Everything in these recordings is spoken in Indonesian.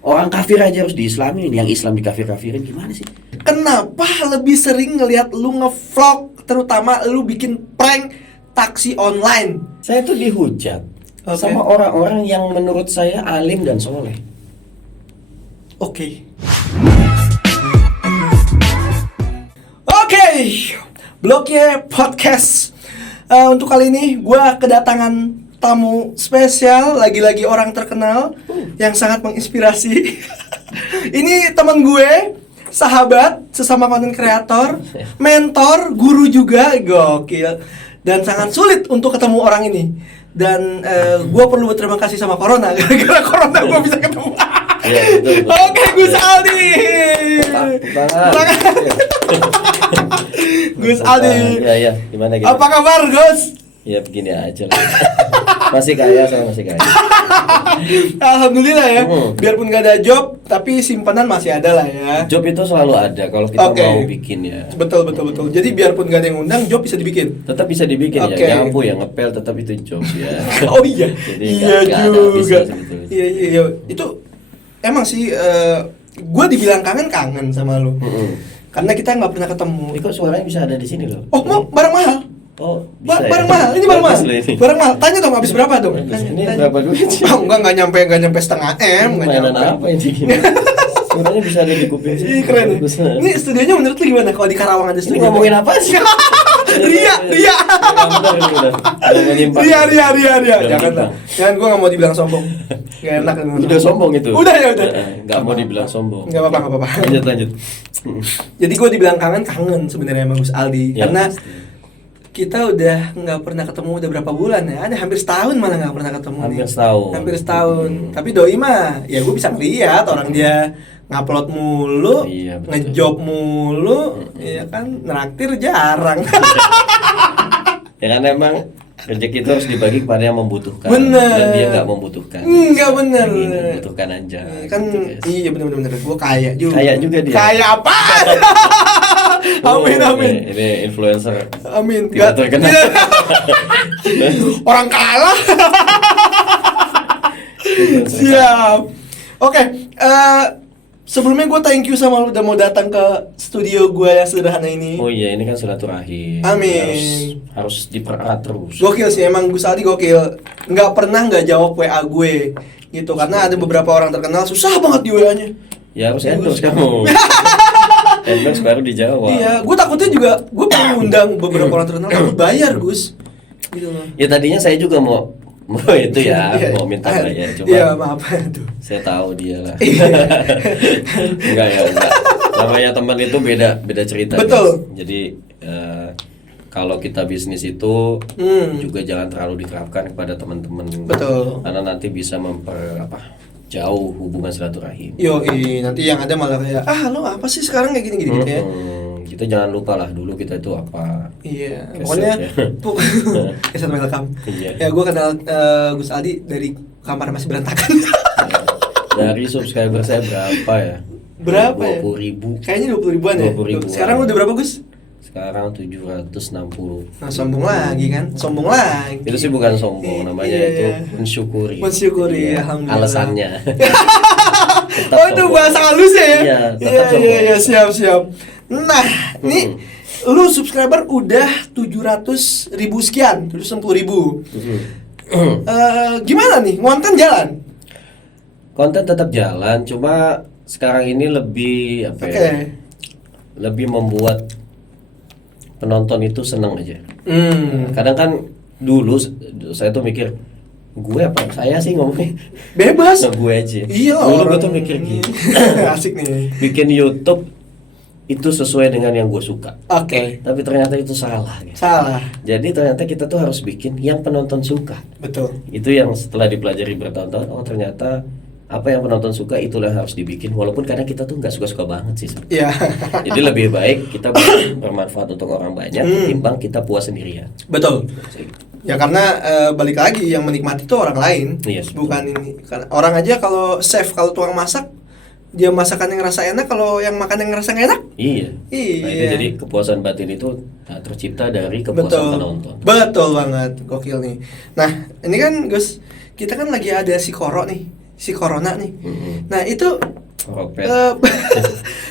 Orang kafir aja harus diislamin, yang Islam dikafir-kafirin gimana sih? Kenapa lebih sering ngelihat lu ngevlog, terutama lu bikin prank taksi online? Saya tuh dihujat sama orang-orang yang menurut saya alim dan soleh. Oke, Bloknya podcast. Untuk kali ini gue kedatangan tamu spesial, lagi-lagi orang terkenal yang sangat menginspirasi. Ini teman gue, sahabat, sesama konten kreator, mentor, guru juga, gokil. Dan sangat sulit untuk ketemu orang ini. Dan gue perlu berterima kasih sama Corona, gara-gara Corona gue bisa ketemu. Ya, betul. Oke, Gus Aldi. Gus Aldi. Ya, gimana gitu? Apa kabar, Gus? Ya begini aja lah. Masih kaya, saya masih kaya. Alhamdulillah ya. Biarpun gak ada job, tapi simpanan masih ada lah ya. Job itu selalu ada kalau kita mau bikin ya. Betul. Jadi biarpun gak ada yang undang, job bisa dibikin. Tetap bisa dibikin ya. Nyampu ya, ngepel tetap itu job ya. Oh iya. Jadi iya gak juga. Iya. Itu emang sih gue dibilang kangen sama lu. Karena kita nggak pernah ketemu. Kok suaranya bisa ada di sini loh? Oh, mau barang mahal. Oh, bisa barang ya? mahal. Ini barang mahal. Barang mahal. Tanya dong habis berapa dong? Ini berapa duit sih? Oh, enggak nyampe setengah M, enggak Mainan nyampe. apa ini gini? Suaranya bisa ada di kuping sih. Ih, keren. Ini studionya menurut lu gimana kalau di Karawang ada Ini studio? ngomongin apa sih? Ria. Jangan gue nggak mau dibilang sombong. Gak enak kan. Udah sombong itu. Udah. Nggak mau dibilang sombong. Nggak apa-apa. Lanjut. Jadi gue dibilang kangen sebenarnya sama Gus Aldi Ya, karena pasti. kita udah nggak pernah ketemu udah berapa bulan ya? Ada hampir setahun malah nggak pernah ketemu Hampir nih. setahun. Hampir setahun. Tapi doi mah, ya gue bisa ngeliat orang dia ngupload mulu, Iya, betul. ngejob mulu, ya kan, neraktir jarang. Ya kan emang rezeki itu harus dibagi kepada yang membutuhkan. Bener. Dan dia nggak membutuhkan. Enggak bener. Yang ini membutuhkan aja. Kan gitu, guys. iya bener. Gue kaya juga. Kaya juga dia. Kaya apa? Amin. Ini influencer. Amin. Tidak terkenal. Orang kalah. Siap. Oke. Sebelumnya gue thank you sama lu udah mau datang ke studio gue yang sederhana ini. Oh iya, ini kan silaturahim. Amin. Harus dipererat terus. Gokil sih, emang Gus Aldi gokil. Nggak pernah nggak jawab WA gue gitu, karena ada beberapa orang terkenal susah banget di WA-nya. Ya harus endorse kamu. Endorse baru dijawab. Iya, gue takutnya juga gue pengen ngundang beberapa orang terkenal, takut bayar Gus. Gitu loh. Ya tadinya saya juga mau itu ya, Iya. mau minta bayar, cuma Iya, maaf tuh. saya tahu dia lah. Iya. enggak. Namanya teman itu beda cerita. Betul. Guys. Jadi kalau kita bisnis itu juga jangan terlalu diterapkan kepada teman-teman. Betul. Karena nanti bisa jauh hubungan silaturahim. Nanti yang ada malah kayak lo apa sih sekarang kayak gini gitu ya. Kita jangan lupa lah dulu kita itu apa. Iya, Keset pokoknya ya. keset welcome. Iya. Ya gue kenal Gus Aldi dari kamar masih berantakan. Dari subscriber saya berapa ya? Berapa ya? 20.000. Kayaknya 20.000-an ya. 20.000-an. Sekarang udah berapa Gus? Sekarang 760. Nah, sombong lagi kan? Sombong lagi. Itu sih bukan sombong, namanya Iya. itu mensyukuri. Mensyukuri, Iya, alhamdulillah. Alasannya. Tetap Oh, itu sombong. bahasa halus ya? Iya, tetap sombong. Iya, siap. Nah, nih lu subscriber udah 700.000 sekian, 760.000. Gimana nih? Konten jalan? Konten tetap jalan, cuma sekarang ini lebih lebih membuat penonton itu senang aja. Kadang kan dulu saya tuh mikir saya sih ngomongnya Bebas. gue aja. Iya. Dulu gue tuh mikir gitu. Asik nih. Bikin YouTube itu sesuai dengan yang gue suka. Oke. Tapi ternyata itu salah. Gitu. Salah. Jadi ternyata kita tuh harus bikin yang penonton suka. Betul. Itu yang setelah dipelajari bertahun-tahun, oh ternyata apa yang penonton suka itulah yang harus dibikin. Walaupun kadang kita tuh nggak suka-suka banget sih. Iya. Jadi lebih baik kita bermanfaat untuk orang banyak ketimbang kita puas sendirian. Betul. Ya karena balik lagi yang menikmati itu orang lain, Yes, bukan ini. Karena orang aja kalau chef, kalau tukang masak, dia masakan yang ngerasa enak, kalau yang makan yang ngerasa nggak enak. Iya. Iya. Nah, itu jadi kepuasan batin itu tercipta dari kepuasan penonton. Betul banget, gokil nih. Nah, ini kan Gus, kita kan lagi ada si Koro nih. si corona nih. Nah itu Ropet.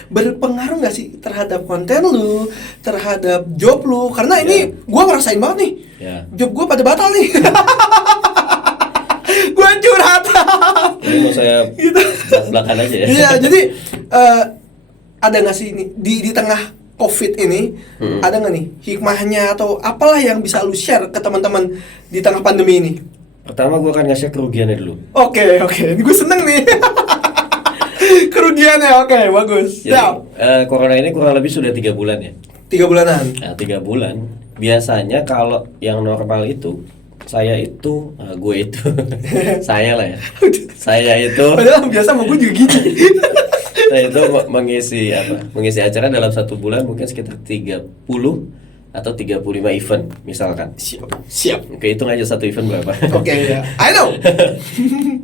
berpengaruh nggak sih terhadap konten lu, terhadap job lu? Karena ini gue ngerasain banget nih, job gue pada batal nih. Gue curhat. Ini mau saya Gitu. belakang aja ya. Iya, jadi ada nggak sih ini di tengah COVID ini, ada nggak nih hikmahnya atau apalah yang bisa lu share ke teman-teman di tengah pandemi ini? Pertama gue akan ngasih kerugiannya dulu. Oke, ini gue seneng nih. Kerugiannya, oke, bagus. Jadi, corona ini kurang lebih sudah 3 bulan ya. 3 bulanan. Nah, 3 bulan. Biasanya kalau yang normal itu, saya itu, gue itu, saya lah ya. Saya itu, Padahal biasa sama gue juga gitu. saya itu mengisi acara dalam 1 bulan mungkin sekitar 30 atau 35 event misalkan. Siap. Oke, hitung aja satu event berapa. Oke, ya. I know.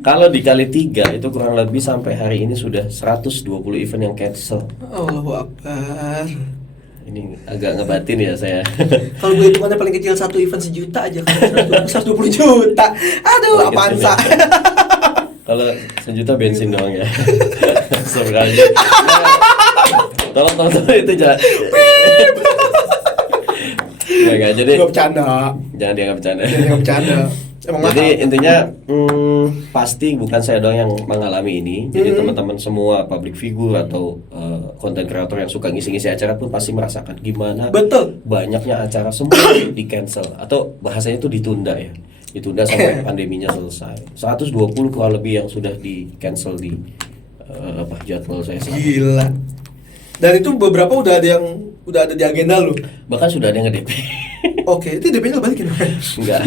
Kalau dikali 3 itu kurang lebih sampai hari ini sudah 120 event yang cancel. Allahu Akbar. Ini agak ngebatin ya saya. Kalau gue hitungannya paling kecil satu event sejuta aja kan 120 juta. Aduh, apaan sa? Kalau sejuta bensin doang ya. Sebenarnya. Tolong itu jangan. Enggak, jadi Gue bercanda. jangan dianggap bercanda. Jangan bercanda. Emang Jadi mahal. intinya pasti bukan saya doang yang mengalami ini. Jadi teman-teman semua public figure atau content creator yang suka ngisi-ngisi acara pun pasti merasakan gimana Betul. banyaknya acara semua di cancel atau bahasanya itu ditunda ya. Ditunda sampai pandeminya selesai. 120 kurang lebih yang sudah di cancel di jadwal saya selama. Gila. Dan itu beberapa udah ada di agenda lu. Bahkan sudah ada yang nge-DP. Oke, itu DP-nya lu balikin. Enggak.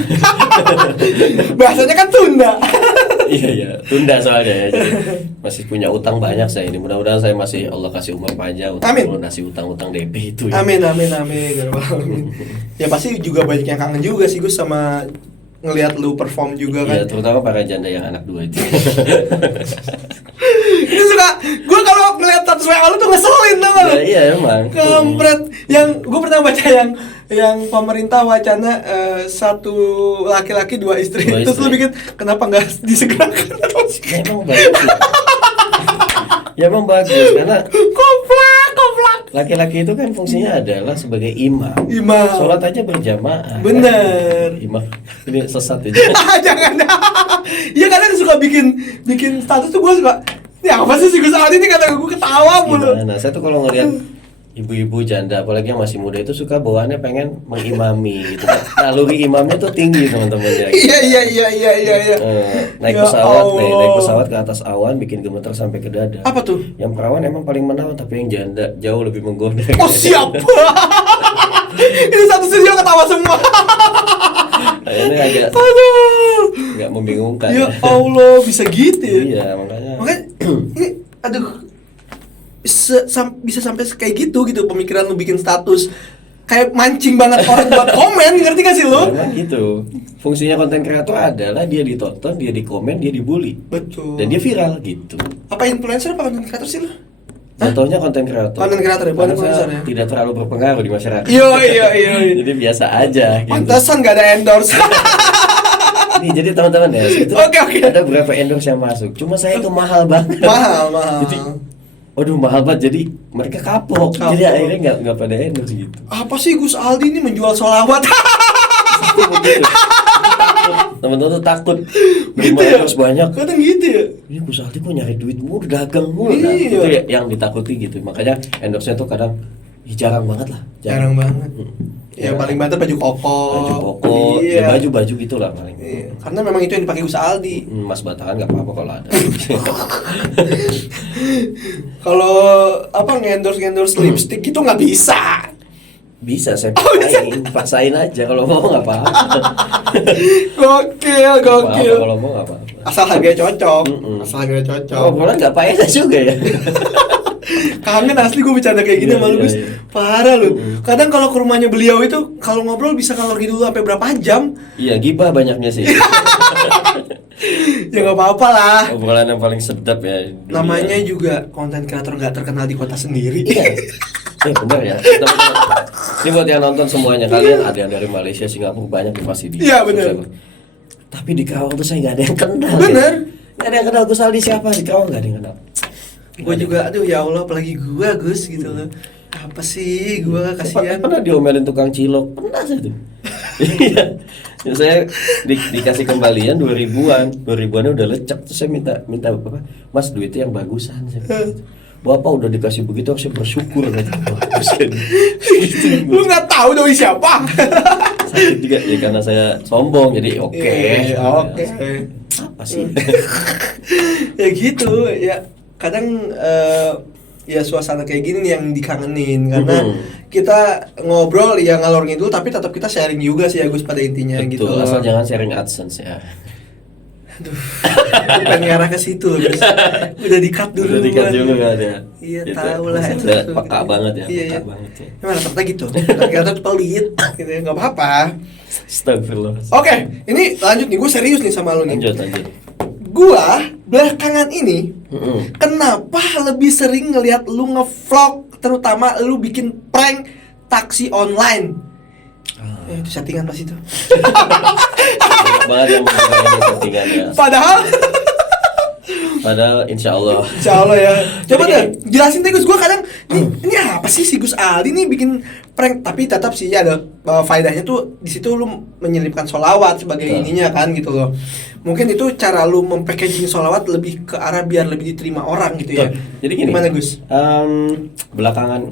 Bahasanya kan tunda. Iya, tunda soalnya ya. Jadi masih punya utang banyak saya ini. Mudah-mudahan saya masih Allah kasih umur panjang untuk Amin. melunasi utang-utang DP itu ya. Amin. Ya pasti juga banyak yang kangen juga sih Gus sama ngelihat lu perform juga Iya, kan. terutama para janda yang anak 2 itu. Ini suka gue kalau ngelihat status WA lu tuh ngeselin tau gak lu? Ya, iya emang. Kampret. Yang gue pernah baca yang pemerintah wacana 1 laki-laki 2 istri. Dua Terus istri. lu bikin kenapa nggak disegerakan? Ya, emang bagus. Ya emang bagus karena Koplak. laki-laki itu kan fungsinya adalah sebagai imam. Imam. Sholat aja berjamaah. Bener. Imam. Ini sesat ya. Jangan. Iya kadang suka bikin status tuh gue suka. Ya apa sih Gus Aldi ini kata gue ketawa mulu. Gimana? Saya tuh kalau ngelihat ibu-ibu janda apalagi yang masih muda itu suka bawaannya pengen mengimami gitu kan. Naluri imamnya tuh tinggi teman-teman ya. Iya. Naik Ya Allah. pesawat ke atas awan bikin gemeter sampai ke dada. Apa tuh? Yang perawan emang paling menawan tapi yang janda jauh lebih menggoda. Oh siap. Ini satu studio ketawa semua. Nah, ini agak Aduh. membingungkan. Ya Allah, bisa gitu ya. Iya, makanya Ini aduh. Bisa sampai kayak gitu pemikiran lu bikin status kayak mancing banget orang buat komen, ngerti gak sih lu? memang gitu. Fungsinya konten kreator adalah dia ditonton, dia dikomen, dia dibully. Betul. Dan dia viral gitu. Apa influencer apa konten kreator sih lu? Contohnya konten kreator. Konten kreator ya, bukan Karena influencer ya? tidak terlalu berpengaruh di masyarakat. Iya. Jadi biasa aja gitu. Pantesan gak ada endorse. Nih, jadi teman-teman ya, itu Oke. ada beberapa endorse yang masuk. Cuma saya itu mahal banget. mahal. Jadi, waduh mahal banget. Jadi mereka kapok. Jadi Kapok. akhirnya nggak pada endorse gitu. Apa sih Gus Aldi ini menjual sholawat? Itu begitu. Teman-teman tuh takut beli Gitu ya? endorse banyak. Kadang gitu ya. Ini Gus Aldi kok nyari duit mulu, dagang mulu. Nah, Iya. itu yang ditakuti gitu. Makanya endorse-nya tuh kadang jarang banget lah. Jarang banget. Ya Ya. paling banter baju koko. Baju koko, Iya. ya baju-baju gitulah paling. Iya. Karena memang itu yang dipakai Gus Aldi. Mas batangan nggak apa-apa kalau ada. Kalau apa ngendorse lipstick itu nggak bisa. Bisa saya Oh, bisa. paksain aja kalau mau nggak apa-apa. Gokil. Apa-apa, kalau mau nggak apa-apa. Asal harganya cocok. Mm-mm. Asal harganya cocok. Oh, bola nggak payah juga ya. Kangen asli gue bercanda kayak gini Iya, sama lu iya, Gus. iya. Parah lu. Kadang kalau ke rumahnya beliau itu kalau ngobrol bisa ngalor gitu sampai berapa jam. Iya, gibah banyaknya sih. Ya nggak apa-apa lah. Obrolan yang paling sedap ya. di dunia. Namanya juga konten kreator nggak terkenal di kota sendiri. Iya. Benar ya. Teman-teman. Ini buat yang nonton semuanya, kalian ada yang dari Malaysia, Singapura banyak yang pasti di. Iya, benar. sosial. Tapi di Karawang tuh saya nggak ada yang kenal. Bener. Ya. Nggak ada yang kenal Gus Aldi siapa sih? Kau nggak ada yang kenal. Gue juga, aduh ya Allah, apalagi gue Gus gitu loh. Apa sih gue kasihan. Pernah diomelin tukang cilok, pernah saya tuh. Iya. Ya, saya dikasih kembalian 2000-an udah lecek, terus saya minta apa? Mas, duitnya yang bagusan. Saya Bapak udah dikasih begitu, saya bersyukur kata bagus kan. Lu nggak tahu doi siapa? Sakit juga ya karena saya sombong, jadi oke. Oke. Apa sih? Ya gitu ya, kadang ya suasana kayak gini nih yang dikangenin karena kita ngobrol ya ngalor ngidul tapi tetap kita sharing juga sih ya Gus pada intinya. Betul, gitu. asal jangan sharing AdSense ya. Aduh, bukan ngarah ke situ loh Gus. Udah di-cut dulu. Udah di-cut juga nggak ada. Iya Itu, tahu lah. udah peka banget ya, Iya, peka iya. banget ya. Emang rata-rata gitu. Rata-rata pelit gitu ya, nggak apa-apa. Astagfirullah. Oke, ini lanjut nih, gue serius nih sama lu nih. Lanjut. Gua belakangan ini Mm-mm. kenapa lebih sering ngelihat lu ngevlog, terutama lu bikin prank taksi online. Itu settingan pas itu. Banyak banget yang menggunakan settingannya. Padahal insya Allah. Insya Allah ya. Coba Jadi deh, jelasin deh Gus. Gue kadang ini apa sih si Gus Aldi nih bikin prank, tapi tetap sih ya ada faedahnya tuh di situ lu menyelipkan sholawat sebagai Betul. ininya kan gitu loh. Mungkin itu cara lu mempackaging sholawat lebih ke arah biar lebih diterima orang gitu ya. Betul. Jadi gini. Gimana Gus? Belakangan,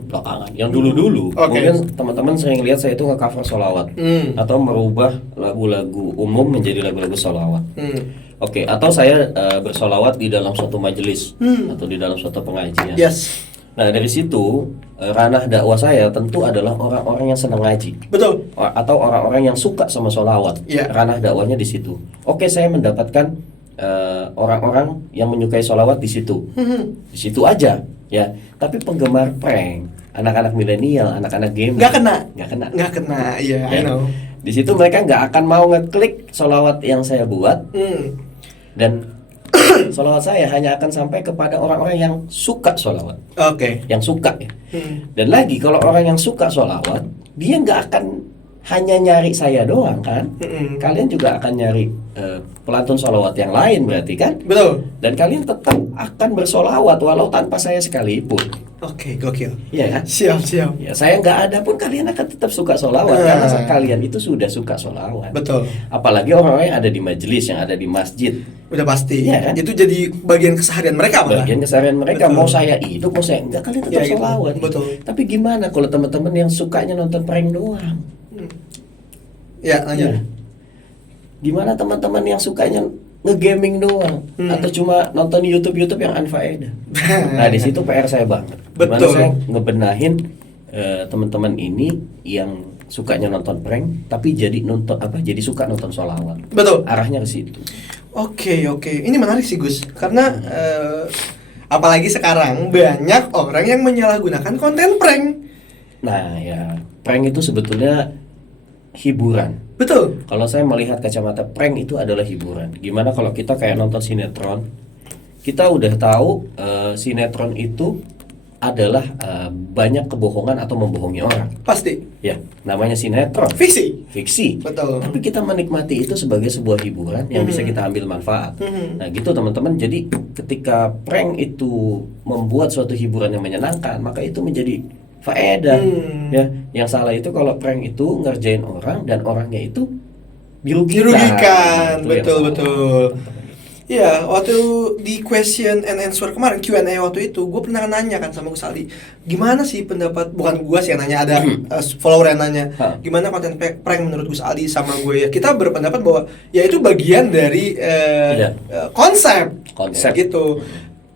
yang dulu-dulu Oke. mungkin teman-teman sering lihat saya itu nge-cover sholawat atau merubah lagu-lagu umum menjadi lagu-lagu sholawat. Oke, atau saya bersolawat di dalam suatu majelis atau di dalam suatu pengajian. Yes. Nah dari situ ranah dakwah saya tentu adalah orang-orang yang senang ngaji. Betul. Atau orang-orang yang suka sama sholawat. Iya. Ranah dakwahnya di situ. Oke, saya mendapatkan orang-orang yang menyukai sholawat di situ. Di situ aja, ya. Tapi penggemar prank, anak-anak milenial, anak-anak game, Nggak kena. nggak kena. Iya, I Ya. know. Di situ mereka nggak akan mau ngeklik sholawat yang saya buat, dan sholawat saya hanya akan sampai kepada orang-orang yang suka sholawat, Oke. yang suka ya. Dan lagi kalau orang yang suka sholawat, dia nggak akan hanya nyari saya doang kan, kalian juga akan nyari pelantun sholawat yang lain berarti kan, Betul. dan kalian tetap akan bersolawat walau tanpa saya sekalipun, Oke, gokil. iya kan? Siap. Ya, saya nggak ada pun kalian akan tetap suka sholawat karena kalian itu sudah suka sholawat. Betul. Apalagi orang-orang yang ada di majelis, yang ada di masjid, Udah pasti. Iya kan? Itu jadi bagian keseharian mereka malah. bagian keseharian mereka. Betul. Mau saya hidup, mau saya enggak, kalian tetap Iya, gitu. sholawat. Betul. Tapi gimana kalau teman-teman yang sukanya nonton prank doang? Ya, lanjut. Ya. Gimana teman-teman yang sukanya ngegaming doang atau cuma nonton YouTube yang unfaedah? Nah, di situ PR saya banget. Gimana Betul. saya ngebenahin teman-teman ini yang sukanya nonton prank tapi jadi jadi suka nonton sholawat. Betul. Arahnya ke situ. Oke. Ini menarik sih Gus. Karena apalagi sekarang banyak orang yang menyalahgunakan konten prank. Nah, ya, prank itu sebetulnya hiburan. Betul. Kalau saya melihat kacamata prank itu adalah hiburan. Gimana kalau kita kayak nonton sinetron? Kita udah tahu sinetron itu adalah banyak kebohongan atau membohongi orang. Pasti. Ya, namanya sinetron. Fiksi. Fiksi. Betul. Tapi kita menikmati itu sebagai sebuah hiburan yang bisa kita ambil manfaat. Nah, gitu teman-teman. Jadi ketika prank itu membuat suatu hiburan yang menyenangkan, maka itu menjadi faedah. Ya, yang salah itu kalau prank itu ngerjain orang dan orangnya itu dirugikan. Itu yang Betul. salah. Ya, waktu di question and answer kemarin, Q&A waktu itu, gue pernah nanya kan sama Gus Aldi, gimana sih pendapat, bukan gue sih yang nanya, ada follower yang nanya, gimana konten prank menurut Gus Aldi sama gue ya. Kita berpendapat bahwa ya itu bagian dari konsep gitu.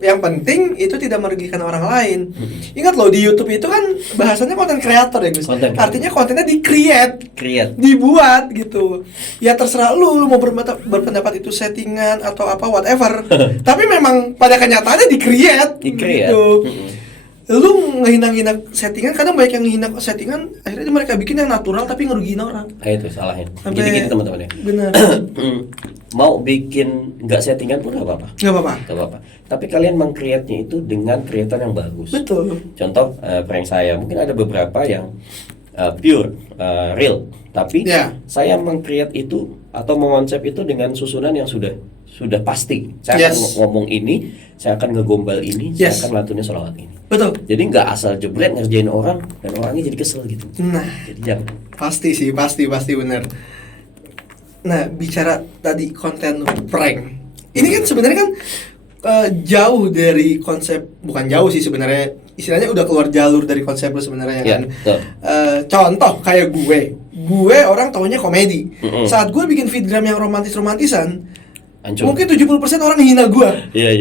Yang penting itu tidak merugikan orang lain. Ingat loh, di YouTube itu kan bahasanya konten kreator ya Gus. Artinya kontennya di-create, dibuat gitu. Ya terserah lu mau berpendapat itu settingan atau apa whatever. Tapi memang pada kenyataannya di-create. Gitu. Lu ngehina-hina settingan, kadang banyak yang ngehina settingan, akhirnya mereka bikin yang natural tapi ngerugiin orang. Itu salahnya. Jadi gini teman-teman ya. Benar. Mau bikin nggak settingan pun nggak apa-apa. Tapi kalian meng-create-nya itu dengan creator yang bagus. Betul. Contoh prank saya, mungkin ada beberapa yang pure, real. Tapi saya meng-create itu atau mengonsep itu dengan susunan yang sudah sudah pasti. Saya akan ngomong ini, saya akan ngegombal ini, saya akan lantunin sholawat ini. Betul. Jadi nggak asal jebret ngerjain orang dan orangnya jadi kesel gitu. Nah, jadi jangan. Pasti sih, pasti benar. Nah, bicara tadi konten prank, ini kan sebenarnya kan jauh dari konsep, bukan jauh sih sebenarnya, istilahnya udah keluar jalur dari konsep lo sebenarnya kan. Contoh kayak gue orang taunya komedi. Saat gue bikin feedgram yang romantisan, hancur. Mungkin 70% orang hina gue.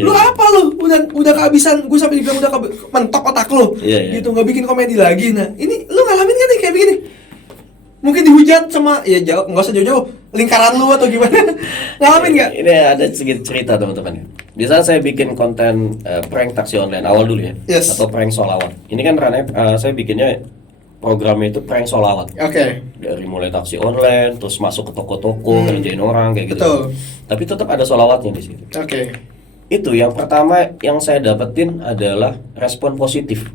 Lu apa lu? Udah kehabisan, gue sampai dibilang udah mentok otak lu. Gitu, nggak bikin komedi lagi. Nah, ini lu ngalamin kan nih kayak begini? Mungkin dihujat sama, ya jauh, nggak usah jauh-jauh, lingkaran lu atau gimana? Ngalamin nggak? Ini ada sedikit cerita teman-teman. Di saat saya bikin konten prank taksi online awal dulu ya, atau prank sholawat. Ini kan ranahnya saya bikinnya programnya itu prank sholawat. Dari mulai taksi online, terus masuk ke toko-toko, ngerjain orang kayak gitu. Betul. Tapi tetap ada sholawatnya di situ. Itu yang pertama yang saya dapetin adalah respon positif.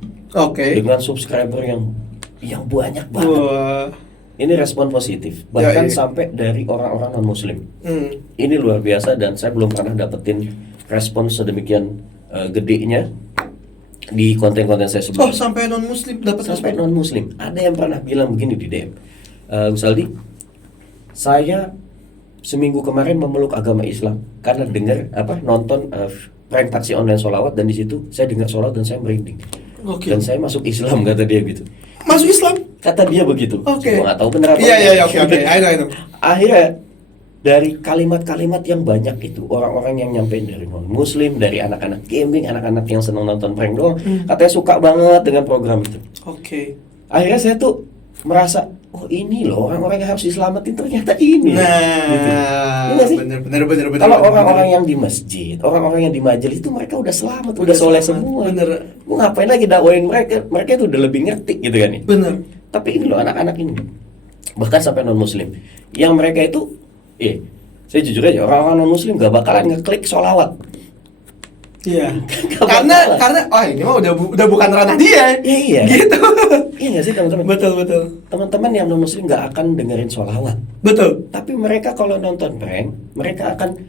Dengan subscriber yang banyak banget. Ini respon positif, bahkan sampai dari orang-orang non-muslim. Ini luar biasa dan saya belum pernah dapetin respon sedemikian gedenya di konten-konten saya sebelumnya. Sampai non-muslim dapat respon? Sampai non-muslim. Ada yang pernah bilang begini di DM. Gus Aldi, saya seminggu kemarin memeluk agama Islam karena nonton prank taksi online sholawat, dan di situ saya dengar sholawat dan saya merinding. Dan saya masuk Islam, kata dia gitu. Masuk Islam? Kata dia begitu. Gue nggak tahu benar apa. Iya, oke. I know. Akhirnya dari kalimat-kalimat yang banyak itu, orang-orang yang nyampein dari non-muslim, dari anak-anak gaming, anak-anak yang senang nonton prank doang, katanya suka banget dengan program itu. Akhirnya saya tuh merasa, oh ini loh orang-orang yang harus diselamatin, ternyata ini. Nah, gitu. Bener. Kalau orang-orang yang di masjid, orang-orang yang di majelis itu mereka udah selamat, udah soleh semua. Mau ngapain lagi dakwain mereka? Mereka itu udah lebih ngerti gitu kan nih. Tapi ini loh anak-anak ini, bahkan sampai non-muslim, yang mereka itu, saya jujur aja, orang-orang non-muslim gak bakalan ngeklik sholawat. Karena ini mah udah bukan ranah dia. Gitu. Iya nggak sih teman-teman? Betul. Teman-teman yang non muslim nggak akan dengerin sholawat. Betul. Tapi mereka kalau nonton prank, mereka akan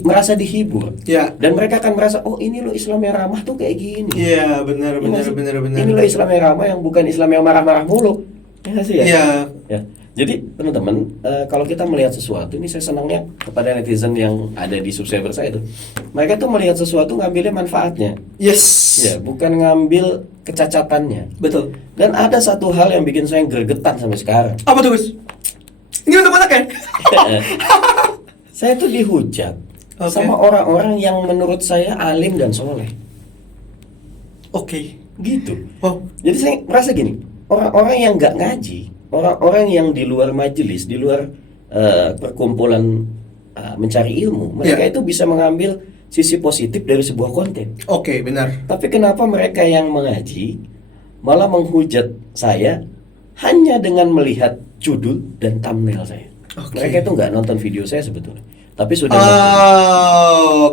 merasa dihibur. Dan mereka akan merasa, oh ini loh Islam yang ramah tuh kayak gini. Iya benar. Ini loh Islam yang ramah, yang bukan Islam yang marah-marah mulu. Ya nggak sih ya? Iya. Jadi teman-teman, kalau kita melihat sesuatu, ini saya senangnya kepada netizen yang ada di subscriber saya itu, mereka tuh melihat sesuatu ngambilnya manfaatnya. Ya, bukan ngambil kecacatannya. Betul. Dan ada satu hal yang bikin saya gregetan sampai sekarang. Apa tuh, Gus? Ini untuk anak ya? Saya tuh dihujat sama orang-orang yang menurut saya alim dan soleh. Gitu. Jadi saya merasa gini, orang-orang yang nggak ngaji, orang-orang yang di luar majelis, di luar perkumpulan mencari ilmu, mereka itu bisa mengambil sisi positif dari sebuah konten. Benar. Tapi kenapa mereka yang mengaji malah menghujat saya hanya dengan melihat judul dan thumbnail saya? Mereka itu nggak nonton video saya sebetulnya, tapi sudah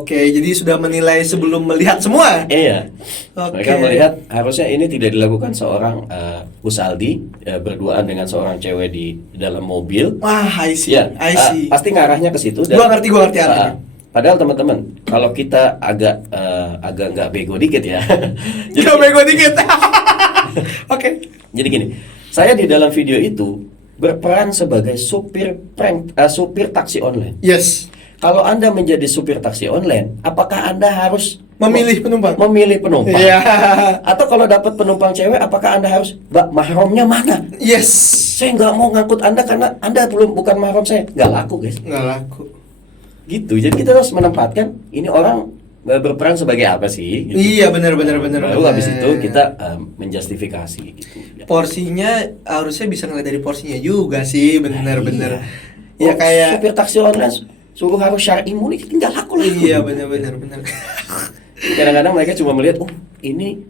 jadi sudah menilai sebelum melihat semua. Mereka melihat harusnya ini tidak dilakukan seorang Gus Aldi berduaan dengan seorang cewek di dalam mobil. I see. Pasti ngarahnya ke situ. Gua ngerti artinya. Padahal teman-teman, kalau kita agak nggak bego dikit ya. Nggak bego dikit. Jadi gini, saya di dalam video itu berperan sebagai supir taksi online. Kalau Anda menjadi supir taksi online, apakah Anda harus memilih penumpang? Atau kalau dapat penumpang cewek, apakah Anda harus, Mbak, mahramnya mana? Saya nggak mau ngangkut Anda karena Anda bukan mahram saya. Nggak laku, guys. Nggak laku. Gitu. Jadi kita harus menempatkan ini orang berperan sebagai apa sih? Gitu. Benar. Lalu habis itu kita menjustifikasi gitu. Porsinya harusnya bisa ngeliat dari porsinya juga sih, benar. Kayak supir taksi online suruh harus syar'i mulu, tinggal laku. Benar. Kadang-kadang mereka cuma melihat, ini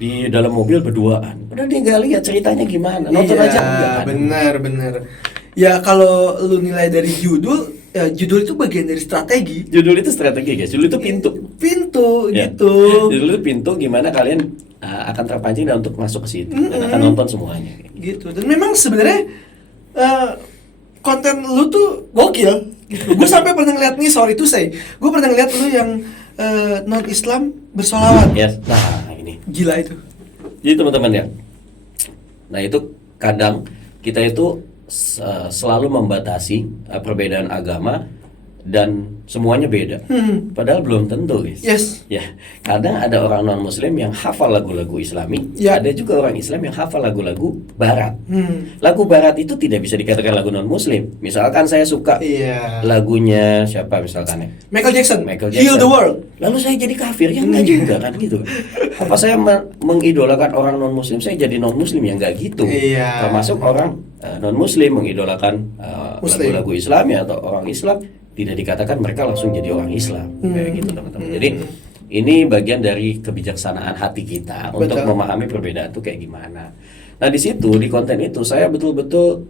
di dalam mobil berduaan. Padahal dia nggak lihat ceritanya gimana. Nonton aja enggak. Benar. Ya kalau lu nilai dari judul itu bagian dari strategi. Judul itu strategi, guys. Judul itu pintu gitu. Judul itu pintu gimana kalian akan terpancing dan untuk masuk ke situ dan akan nonton semuanya. Gitu. Dan memang sebenarnya konten lu tuh gokil. Gue sampai pernah ngeliat nih, sorry to say, gue pernah ngeliat lu yang non Islam bersolawat. Yes. Nah, ini. Gila itu. Jadi teman-teman ya. Nah, itu kadang kita itu selalu membatasi perbedaan agama dan semuanya beda. Padahal belum tentu, guys. Yes. Ya, kadang ada orang non muslim yang hafal lagu-lagu Islami, Ya. ada juga orang Islam yang hafal lagu-lagu barat. Lagu barat itu tidak bisa dikatakan lagu non muslim. Misalkan saya suka Iya. lagunya siapa misalkan ya? Michael Jackson. Michael Heal Jackson. the World. Lalu saya jadi kafir, ya enggak juga kan gitu. Apa saya mengidolakan orang non muslim, saya jadi non muslim, ya enggak gitu. Iya. Termasuk orang non muslim mengidolakan Muslim. lagu-lagu Islam ya, atau orang Islam, tidak dikatakan mereka langsung jadi orang Islam. Kayak gitu teman-teman. Jadi ini bagian dari kebijaksanaan hati kita untuk Betul. memahami perbedaan itu kayak gimana. Nah, di situ di konten itu saya betul-betul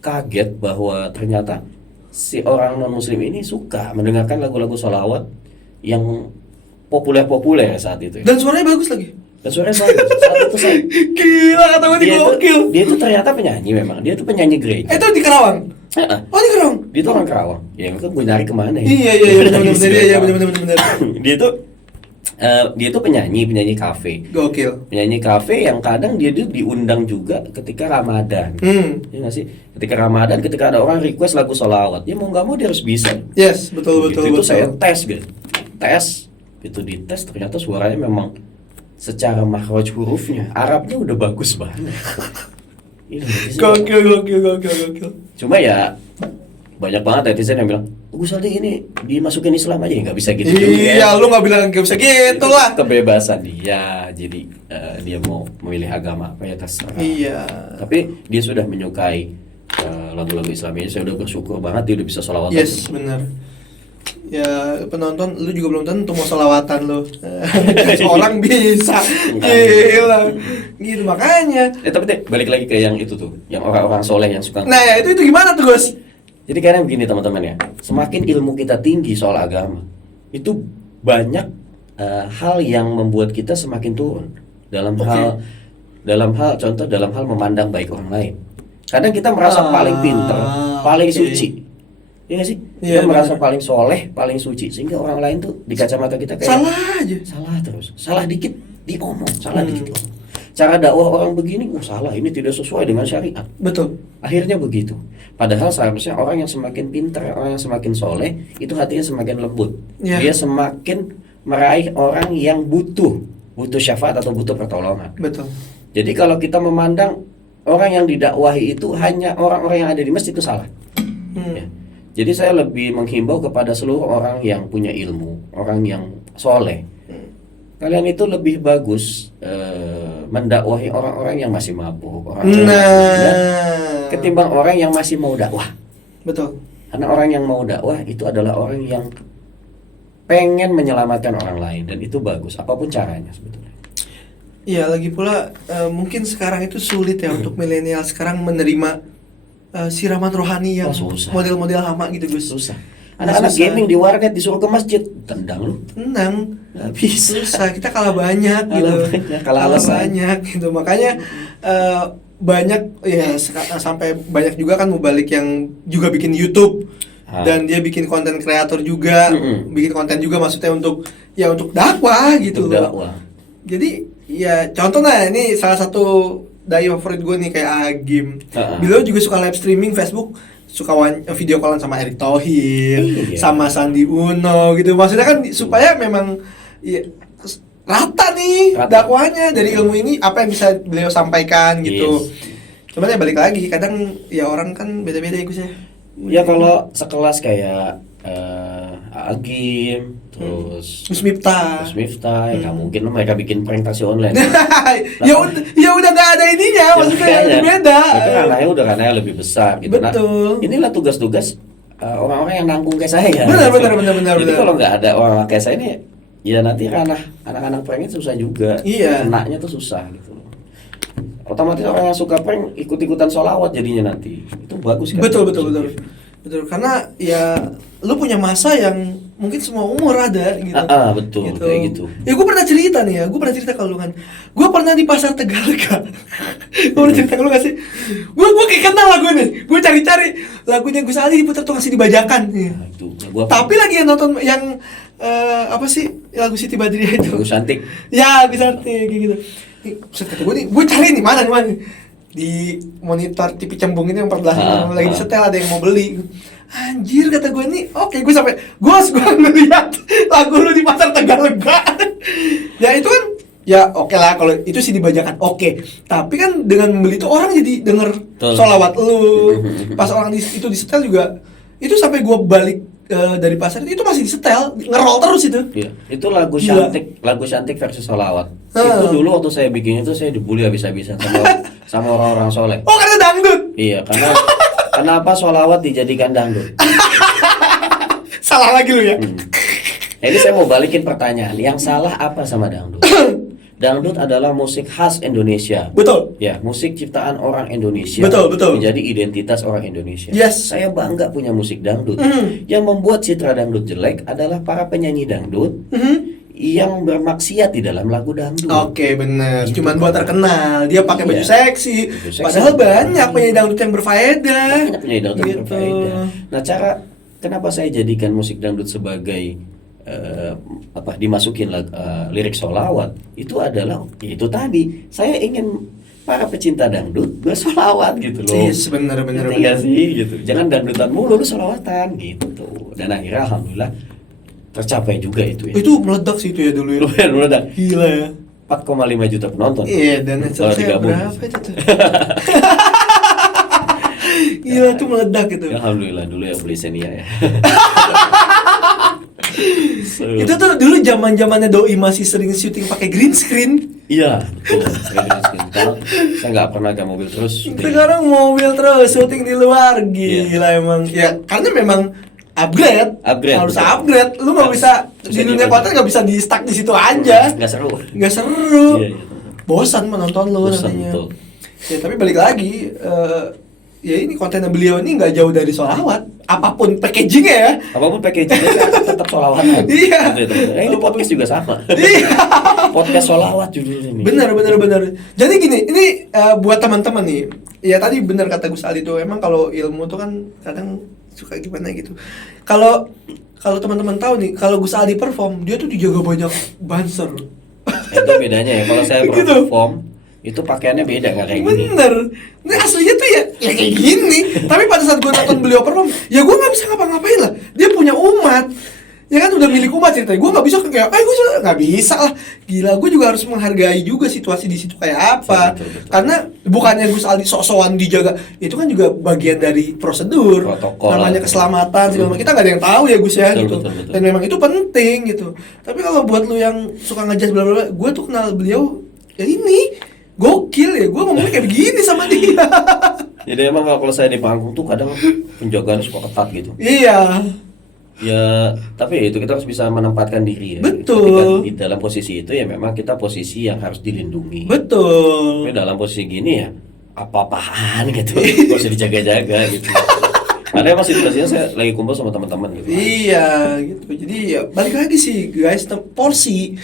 kaget bahwa ternyata si orang non muslim ini suka mendengarkan lagu-lagu sholawat yang populer-populer saat itu. Dan suaranya bagus lagi. Dan suaranya saat itu saya, Gila, kata gue dia gokil. itu ternyata penyanyi, memang dia itu penyanyi gereja. Itu di Karawang. Heeh. Oh, di Karawang. Dia itu orang Karawang. Ya kan gue nyari kemana ya? Iya, benar-benar. Iya, benar-benar. Dia itu penyanyi kafe. Gokil. Penyanyi kafe yang kadang dia tuh diundang juga ketika Ramadan. Ya nggak sih? Ketika Ramadan, ketika ada orang request lagu sholawat, ya mau nggak mau dia harus bisa. Yes, betul. Itu saya tes gitu. Tes, itu dites ternyata suaranya memang secara makhraj hurufnya Arabnya udah bagus banget. Ini netizen. Gokil. Cuma ya banyak banget netizen yang bilang, Gus Aldi ini dimasukin Islam aja, ya nggak bisa gitu. Iya, lu nggak bilang gak bisa gitu lah. Kebebasan dia, jadi dia mau memilih agama apa ya terserah. Iya. Tapi dia sudah menyukai lagu-lagu Islam ini, saya udah bersyukur banget dia udah bisa sholawatan. Yes, benar. Ya, penonton lu juga belum tentu mau sholawatan lu. Orang bisa. Gila. Gitu makanya. Tapi deh, balik lagi ke yang itu tuh, yang orang-orang soleh yang suka. Nah, ya, itu gimana tuh, Gus? Jadi kadang begini teman-teman ya, semakin ilmu kita tinggi soal agama, itu banyak hal yang membuat kita semakin turun dalam hal contoh dalam hal memandang baik orang lain. Kadang kita merasa paling pinter, paling suci. Iya gak sih? Iya, Kita merasa benar. paling soleh, paling suci, sehingga orang lain tuh di kacamata kita kayak Salah aja. salah terus, salah dikit diomong, salah dikit diomong. Cara dakwah orang begini, salah, ini tidak sesuai dengan syariat. Betul. Akhirnya begitu. Padahal seharusnya orang yang semakin pintar, orang yang semakin soleh, itu hatinya semakin lembut. Ya. Dia semakin meraih orang yang butuh syafaat atau butuh pertolongan. Betul. Jadi kalau kita memandang orang yang didakwahi itu hanya orang-orang yang ada di masjid, itu salah. Ya. Jadi saya lebih menghimbau kepada seluruh orang yang punya ilmu, orang yang soleh. Kalian itu lebih bagus mendakwahi orang-orang yang masih mabuk, orang-orang yang masih zina, ketimbang orang yang masih mau dakwah. Betul. Karena orang yang mau dakwah itu adalah orang yang pengen menyelamatkan orang lain, dan itu bagus apapun caranya sebetulnya. Iya, lagi pula mungkin sekarang itu sulit ya untuk milenial sekarang menerima siraman rohani yang susah. model-model lama gitu, Gus. Susah. Anak-anak gaming di warnet disuruh ke masjid, tendang lu. Tenang. Nggak bisa. Susah, kita kalah banyak gitu. Kalah alasan. banyak gitu. Makanya banyak ya sampai banyak juga kan mubalik yang juga bikin YouTube. Dan dia bikin konten kreator juga, bikin konten juga maksudnya untuk dakwah gitu. Untuk dakwah. Jadi ya contohnya ini salah satu dai favorit gue nih kayak Agim. Beliau juga suka live streaming Facebook, suka video callan sama Erick Thohir, sama Sandi Uno gitu. Maksudnya kan supaya memang ya, rata nih dakwahnya dari ilmu ini, apa yang bisa beliau sampaikan gitu. Cuman ya balik lagi, kadang ya orang kan beda-beda ya Gus ya. Ya kalau sekelas kayak Agim, terus Gus Miftah, ya nggak mungkin lah mereka bikin prank taksi online. ya udah nggak ada ininya, maksudnya lebih beda. Itu ranahnya lebih besar gitu. Betul. Nah, inilah tugas-tugas orang-orang yang nanggung kayak saya. Benar. Jadi kalau nggak ada orang kayak saya ini, ya nanti ranah anak-anak prank itu susah juga. Iya. Kenanya tuh susah gitu. Otomatis orang yang suka prank ikut-ikutan sholawat jadinya nanti. Itu bagus kan? Betul. Karena ya lu punya masa yang mungkin semua umur ada gitu. Betul, kayak gitu. Ya gue pernah cerita nih ya, gue pernah cerita ke lu kan. Gue pernah di pasar Tegalega. Gue pernah cerita ke lu gak sih? Gue kayak kenal lagu ini. Gue cari-cari lagunya Gus Ali diputar tuh ngasih dibajakan. Nah, itu. Tapi lagi yang nonton yang apa sih lagu Siti Badriah itu? Gus Santik. Ya, Gus Santik kayak gitu. Terus kata gue nih, gue cari nih mana nih. Di monitor TV cembung ini yang 14 lagi disetel ada yang mau beli. Anjir kata gue nih, oke gue sampai gue ngeliat lagu lu di pasar Tegalega. Ya itu kan, ya oke lah kalau itu sih dibajakan oke. Tapi kan dengan membeli itu orang jadi denger sholawat lu. Pas orang itu disetel juga, itu sampai gue balik dari pasar itu masih disetel, ngerol terus itu. Iya, itu lagu Syantik versi sholawat. Itu dulu waktu saya bikin itu saya dibully habis-habisan sama orang-orang soleh. Oh karena dangdut? Iya, karena kenapa sholawat dijadikan dangdut? Salah lagi lu ya? Jadi saya mau balikin pertanyaan, yang salah apa sama dangdut? Dangdut adalah musik khas Indonesia. Betul. Ya, musik ciptaan orang Indonesia. Betul. Menjadi identitas orang Indonesia. Yes. Saya bangga punya musik dangdut. Yang membuat citra dangdut jelek adalah para penyanyi dangdut yang bermaksiat di dalam lagu dangdut. Oke, bener. Cuman buat terkenal, dia pakai baju Iya. seksi. Padahal banyak penyanyi dangdut yang berfaedah. Banyak penyanyi dangdut yang berfaedah. Nah, kenapa saya jadikan musik dangdut sebagai dimasukin lirik sholawat itu adalah itu tadi saya ingin para pecinta dangdut bersolawat gitu loh. Yes, bener. Sih gitu. Jangan dangdutan mulu, lu solawatan gitu. Dan akhirnya alhamdulillah tercapai juga itu ya. Itu meledak sih itu ya dulu ya. Lumayan meledak. Gila ya. 4,5 juta penonton. Iya, dan kalau digabung berapa itu tuh? Gila tuh meledak gitu. Ya, alhamdulillah dulu ya beli Xenia ya. Itu tuh dulu zaman-zamannya Doi masih sering syuting pakai green screen. Iya, betul. Karena saya nggak pernah ke mobil terus. Sekarang mobil terus syuting di luar, gila emang. Ya karena memang upgrade. Harus betul. upgrade. Lu nggak bisa di dunia konten nggak bisa di stuck di situ aja. Nggak seru. Iya. Bosan menonton lu nantinya. Betul. Ya tapi balik lagi. Ya ini kontennya beliau ini nggak jauh dari sholawat. Apapun packagingnya ya. Apapun packagingnya tetap sholawatan. Iya. Ini podcast juga sama. Iya. Podcast sholawat judulnya ini. Benar. Jadi gini, ini buat teman-teman nih. Ya tadi benar kata Gus Ali tuh. Emang kalau ilmu tuh kan kadang suka gimana gitu. Kalau teman-teman tahu nih, kalau Gus Ali perform, dia tuh dijaga banyak banser. Itu bedanya ya. Kalau saya Gitu. perform itu pakaiannya beda nggak kayak gini. Bener. Ini aslinya tuh ya kayak gini. Tapi pada saat gue nonton beliau perform, ya gue nggak bisa ngapa-ngapain lah. Dia punya umat, ya kan udah milik umat ceritanya. Gue nggak bisa kayak, gue nggak bisa lah. Gila, gue juga harus menghargai juga situasi di situ kayak apa. Betul. Karena bukannya Gus Ali sok-sokan dijaga, itu kan juga bagian dari prosedur. Protokol. Namanya keselamatan segala macam. Kita nggak ada yang tahu ya Gus ya gitu. Betul. Dan memang itu penting gitu. Tapi kalau buat lu yang suka ngejas bla bla, gue tuh kenal beliau ya ini. Gokil ya, gue ngomongnya kayak begini sama dia. Jadi emang kalau saya di panggung tuh kadang penjagaan suka ketat gitu. Iya. Ya, tapi itu kita harus bisa menempatkan diri ya. Betul. Ketika di dalam posisi itu ya memang kita posisi yang harus dilindungi. Betul. Tapi dalam posisi gini ya apa-apaan gitu. Harus dijaga-jaga gitu. Ada emang situasinya saya lagi kumpul sama teman-teman gitu. Iya, gitu. Jadi ya balik lagi sih guys, porsi.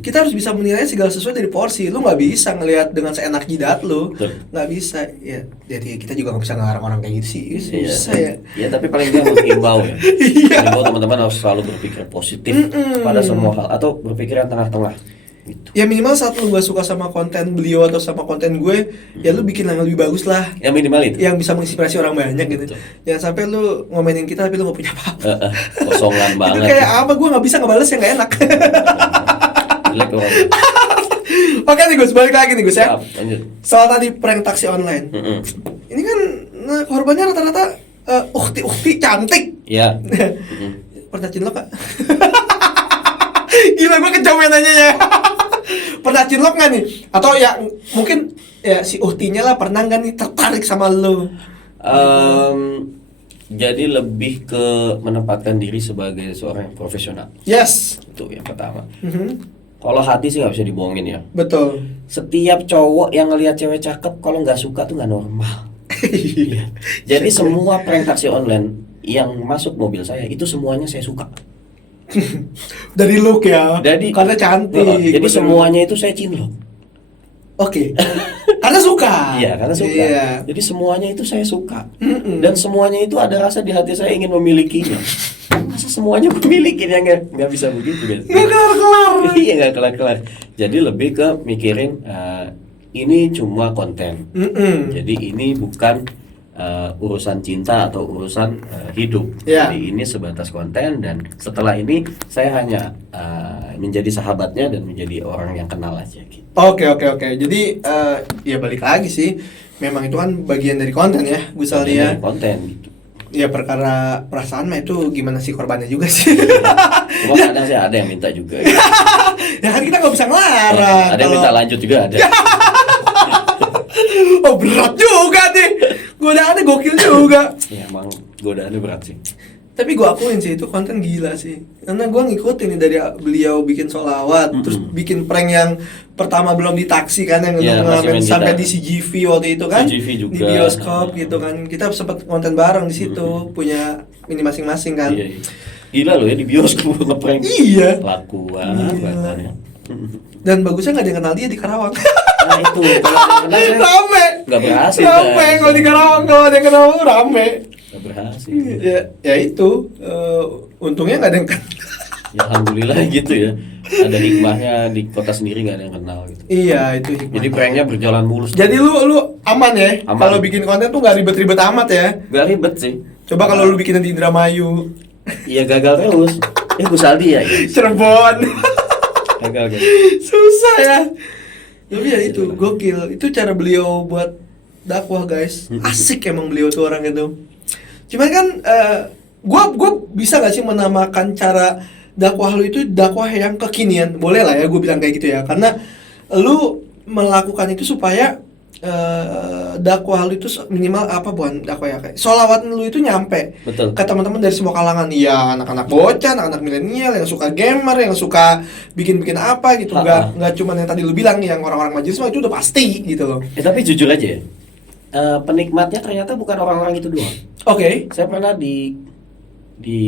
Kita harus bisa menilai segala sesuatu dari porsi. Lu nggak bisa ngelihat dengan seenak jidat lu. Nggak bisa. Ya, jadi kita juga nggak bisa ngelarang orang kayak gitu sih. Susah ya. Ya, tapi paling nggak menghimbau ya. Menghimbau teman-teman harus selalu berpikir positif pada semua hal atau berpikir yang tengah-tengah. Gitu. Ya minimal saat lu gak suka sama konten beliau atau sama konten gue, ya lu bikin yang lebih bagus lah. Yang minimal itu. Yang bisa menginspirasi orang banyak gitu. Jangan sampai lu ngomenin kita tapi lu gak punya apa-apa. Kosongan banget. Itu kayak apa? Gue gak bisa ngebales yang gak enak. Jelek orang. Oke nih Gus, balik lagi nih Gus ya. Lanjut. Soal tadi prank taksi online. Ini kan korbannya rata-rata ukti cantik. Iya. Pernah cinlok Kak? Gila gue kejauhan aja ya. Pernah cinlok gak nih? Atau ya mungkin ya si uhtinya lah pernah gak nih tertarik sama lo? Jadi lebih ke menempatkan diri sebagai seorang yang profesional. Yes. Itu yang pertama. Kalau hati sih nggak bisa dibohongin ya. Betul. Setiap cowok yang ngelihat cewek cakep kalau nggak suka tuh nggak normal. Jadi semua prank taksi online yang masuk mobil saya itu semuanya saya suka. Dari look ya. Jadi Karena cantik. jadi Betul. semuanya itu saya cinlok. Oke. Karena suka. Iya, karena suka. Iya. Jadi semuanya itu saya suka. Mm-mm. Dan semuanya itu ada rasa di hati saya ingin memilikinya. Masa semuanya gue milikin ya nggak bisa begitu guys. Nggak kelar-kelar. Iya nggak kelar-kelar. Jadi lebih ke mikirin ini cuma konten. Mm-mm. Jadi ini bukan urusan cinta atau urusan hidup. Ya. Jadi ini sebatas konten dan setelah ini saya hanya menjadi sahabatnya dan menjadi orang yang kenal aja gitu. Oke. Jadi ya balik lagi sih. Memang itu kan bagian dari konten ya, Gus Aldi ya. Dari konten gitu. Ya perkara perasaan mah itu gimana sih korbannya juga sih. Cuma kadang sih ada yang minta juga. Gitu. Ya kan kita nggak bisa ngelarang. Ada yang minta lanjut juga ada. Oh berat juga nih. Godaannya gokil juga. Ya emang godaannya berat sih. Tapi gue akuin sih itu konten gila sih. Karena gue ngikutin nih dari beliau bikin sholawat, terus bikin prank yang pertama belum di taksi kan yang Ya, untuk masih ngamen main sampai gitar. di CGV waktu itu kan. CGV juga. Di bioskop gitu kan. Kita sempat konten bareng di situ, punya ini masing-masing kan. Iya. Gila loh ya di bioskop ngeprank. Iya. Lakuan Gila. bahkan. Dan bagusnya nggak ada yang kenal dia di Karawang. Nah itu kalau ada yang kenal saya Rame. nggak berhasil. Rame guys. kalau di Karawang kalau ada yang kenal rame. Nggak berhasil. Ya itu untungnya nggak ada yang kenal. Ya alhamdulillah gitu ya. Ada hikmahnya di kota sendiri nggak ada yang kenal gitu. Iya itu hikmah. Jadi pranknya berjalan mulus. Jadi lu aman ya? Aman. Kalau bikin konten tuh nggak ribet-ribet amat ya? Gak ribet sih. Coba kalau lu bikin di Indramayu, Iya gagal terus. Gus Aldi ya. Guys. Cirebon, Gagal guys. susah ya. Tapi ya itu gokil. Itu cara beliau buat dakwah guys. Asik emang beliau tuh orang itu. Cuman kan, gua bisa gak sih menamakan cara dakwah lu itu dakwah yang kekinian? Boleh lah ya, gue bilang kayak gitu ya. Karena lu melakukan itu supaya dakwah lu itu minimal apa bukan dakwah ya kayak sholawat lu itu nyampe Betul. ke teman-teman dari semua kalangan, ya anak-anak bocah, anak-anak milenial yang suka gamer, yang suka bikin-bikin apa gitu, nggak cuma yang tadi lu bilang yang orang-orang majelis mah itu udah pasti gitu loh. Tapi jujur aja ya, penikmatnya ternyata bukan orang-orang itu doang. Oke. Saya pernah di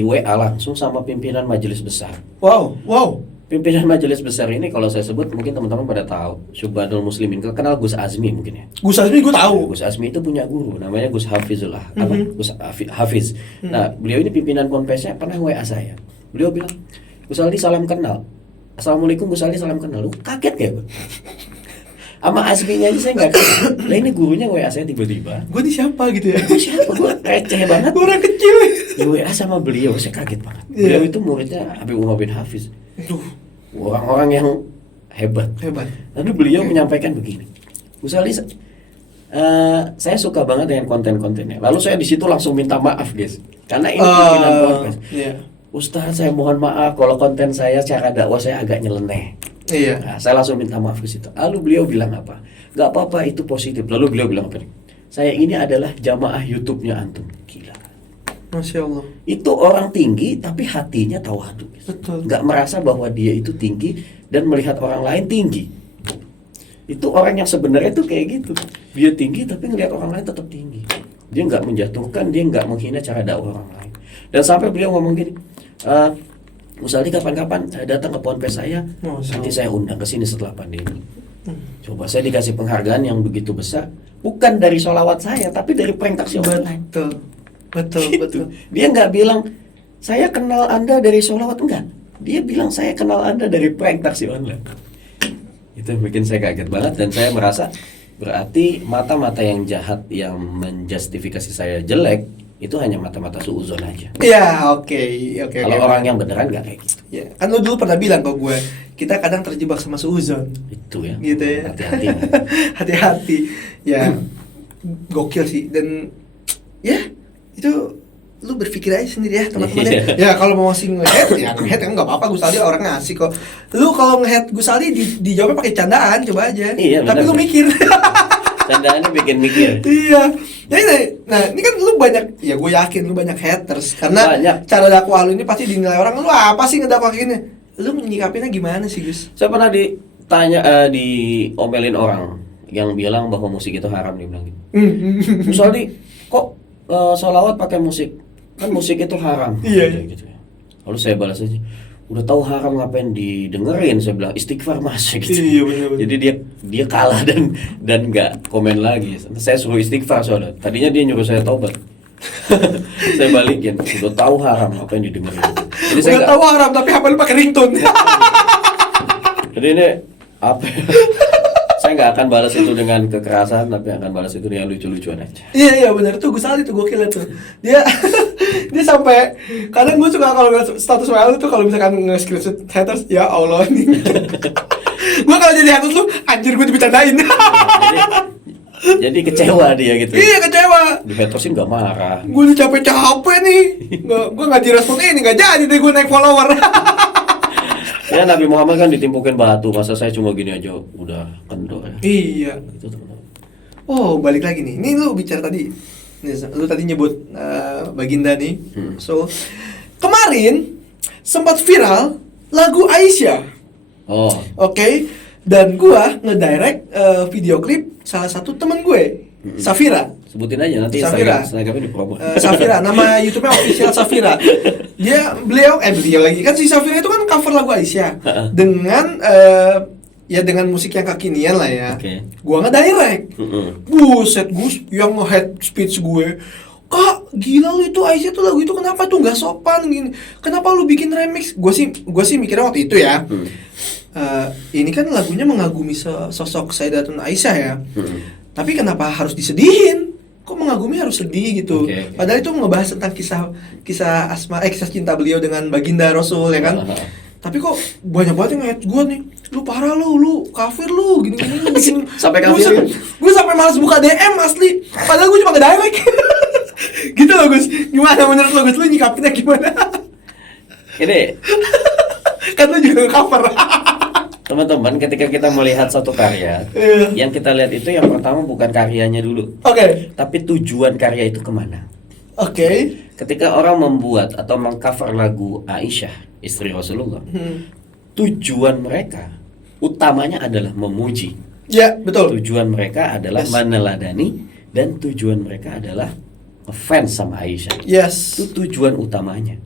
WA langsung sama pimpinan majelis besar. Wow. Pimpinan majelis besar ini kalau saya sebut mungkin teman-teman pada tahu, Syubhanul Muslimin. Kenal Gus Azmi mungkin ya. Gus Azmi gue tahu. Gus Azmi itu punya guru namanya Gus Hafizullah, Gus Hafiz. Nah, beliau ini pimpinan ponpesnya pernah WA saya. Beliau bilang, "Gus Aldi salam kenal." "Assalamualaikum Gus Aldi, salam kenal." Lu kaget kayak gue. Sama Azminya aja saya nggak kenal. Lah ini gurunya WA saya tiba-tiba. Gue di siapa gitu ya? Gue siapa? Gue receh banget. Gue orang kecil. Di WA sama beliau, saya kaget banget. Iya. Beliau itu muridnya Habib Umar bin Hafiz. Duh, Orang-orang yang hebat. Lalu beliau menyampaikan begini, Gus Ali, saya suka banget dengan konten-kontennya. Lalu saya di situ langsung minta maaf guys, karena ini pimpinan podcast. Iya. Ustaz, saya mohon maaf kalau konten saya cara dakwah saya agak nyeleneh. Iya. Nah, saya langsung minta maaf ke situ. Lalu beliau bilang apa? Gak apa-apa, itu positif. Lalu beliau bilang apa? Saya ini adalah jamaah YouTube-nya antum. Gila. Masya Allah. Itu orang tinggi tapi hatinya tawadu. Betul. Nggak merasa bahwa dia itu tinggi dan melihat orang lain tinggi. Itu orang yang sebenarnya tuh kayak gitu. Dia tinggi tapi ngelihat orang lain tetap tinggi. Dia nggak menjatuhkan, dia nggak menghina cara dakwah orang lain. Dan sampai beliau ngomong gini, Gus Ali kapan-kapan datang ke ponpes saya, nanti saya undang ke sini setelah pandemi. Coba saya dikasih penghargaan yang begitu besar, bukan dari sholawat saya, tapi dari prank taksi online. Betul. Dia nggak bilang saya kenal Anda dari sholawat, enggak. Dia bilang saya kenal Anda dari prank taksi online. Itu yang bikin saya kaget banget dan saya merasa berarti mata-mata yang jahat yang menjustifikasi saya jelek itu hanya mata-mata suuzon aja. Ya, oke. Kalau orang yang beneran nggak kayak gitu. Ya, kan lu dulu pernah bilang ke gue, kita kadang terjebak sama suuzon. Itu ya. Gitu ya. Hati-hati. Hati-hati. Ya, gokil sih dan ya itu lu berpikir aja sendiri ya teman-teman ya. Ya kalau mau masih nge-head ya nge-head kan nggak apa-apa, Gus Aldi orang ngasih kok. Lu kalau nge-head Gus Aldi dijawabnya pakai candaan, coba aja. Iya, tapi benar. lu mikir. Candaannya bikin mikir. Iya. Nah ini kan lu banyak, ya gue yakin lu banyak haters karena Banyak. cara dakwah lu ini pasti dinilai orang, lu apa sih ngedakwah gini? Lu menyikapinya gimana sih Gus? Saya pernah ditanya, diomelin orang yang bilang bahwa musik itu haram, dia bilang gitu. Gus Aldi, kok sholawat pakai musik? Kan musik itu haram. Iya. Gitu ya. Lalu saya balas aja, udah tahu haram ngapain didengerin, saya bilang istighfar mas gitu. Iya, benar-benar. Jadi dia kalah dan nggak komen lagi. Saya suruh istighfar soalnya. Tadinya dia nyuruh saya taubat. Saya balikin, udah tahu haram ngapain didengerin. Jadi saya Udah tahu haram tapi HP lu pakai ringtone. Jadi ini apa? Saya nggak akan balas itu dengan kekerasan, tapi akan balas itu dengan lucu-lucuan aja. Iya benar tuh, gue salah itu, gokil tuh. Dia dia sampai kadang gue suka kalau ngeliat status WA lu tuh, kalau misalkan nge-screenshot haters, ya Allah nih. Gue kalau jadi haters lu, anjir gue dibercandain. Jadi kecewa dia gitu. Iya, kecewa. Di hatersin nggak marah. Gue udah capek-capek nih. Gue nggak direspon ini, nggak jadi deh gue naik follower. Ya Nabi Muhammad kan ditimpukin batu, masa saya cuma gini aja udah kendor ya. Iya. Itu teman-teman. Oh, balik lagi nih. Ini lu bicara tadi. Nih, lu tadi nyebut Baginda nih. So, kemarin sempat viral lagu Aisyah. Oh, Oke. Dan gua ngedirect video klip salah satu temen gue, Safira. sebutin aja nanti Safira. Instagramnya dipromo. Safira, nama YouTube-nya official Safira. Beliau lagi kan, si Safira itu kan cover lagu Aisyah dengan ya dengan musik yang kekinian lah ya. Oke. Gua ngedirect. Buset, Gus, yang nge-head speech gue. Kak, gila lu itu Aisyah tuh lagu itu kenapa tuh nggak sopan gini? Kenapa lu bikin remix? Gue sih mikirnya waktu itu ya. Ini kan lagunya mengagumi sosok Sayyidatun Aisyah ya. Tapi kenapa harus disedihin? Kok mengagumi harus sedih gitu? Okay. Padahal itu ngebahas tentang kisah kisah cinta beliau dengan Baginda Rasul ya kan? Tapi kok banyak banget yang ngeliat gue nih, lu parah lu kafir lu, gini-gini bikin Sampai kafir. Gue sampai malas buka DM asli. Padahal gue cuma nge-direct. Gitu loh Gus. Gimana menurut lo Gus? Lu nyikapinnya gimana? Ini Kan lu juga cover. teman-teman, ketika kita melihat satu karya, yang kita lihat itu yang pertama bukan karyanya dulu, Oke. tapi tujuan karya itu kemana. Oke. Ketika orang membuat atau mengcover lagu Aisyah, istri Rasulullah, tujuan mereka utamanya adalah memuji. Ya, betul. Tujuan mereka adalah Yes. meneladani, dan tujuan mereka adalah ngefans sama Aisyah. Yes. Itu tujuan utamanya.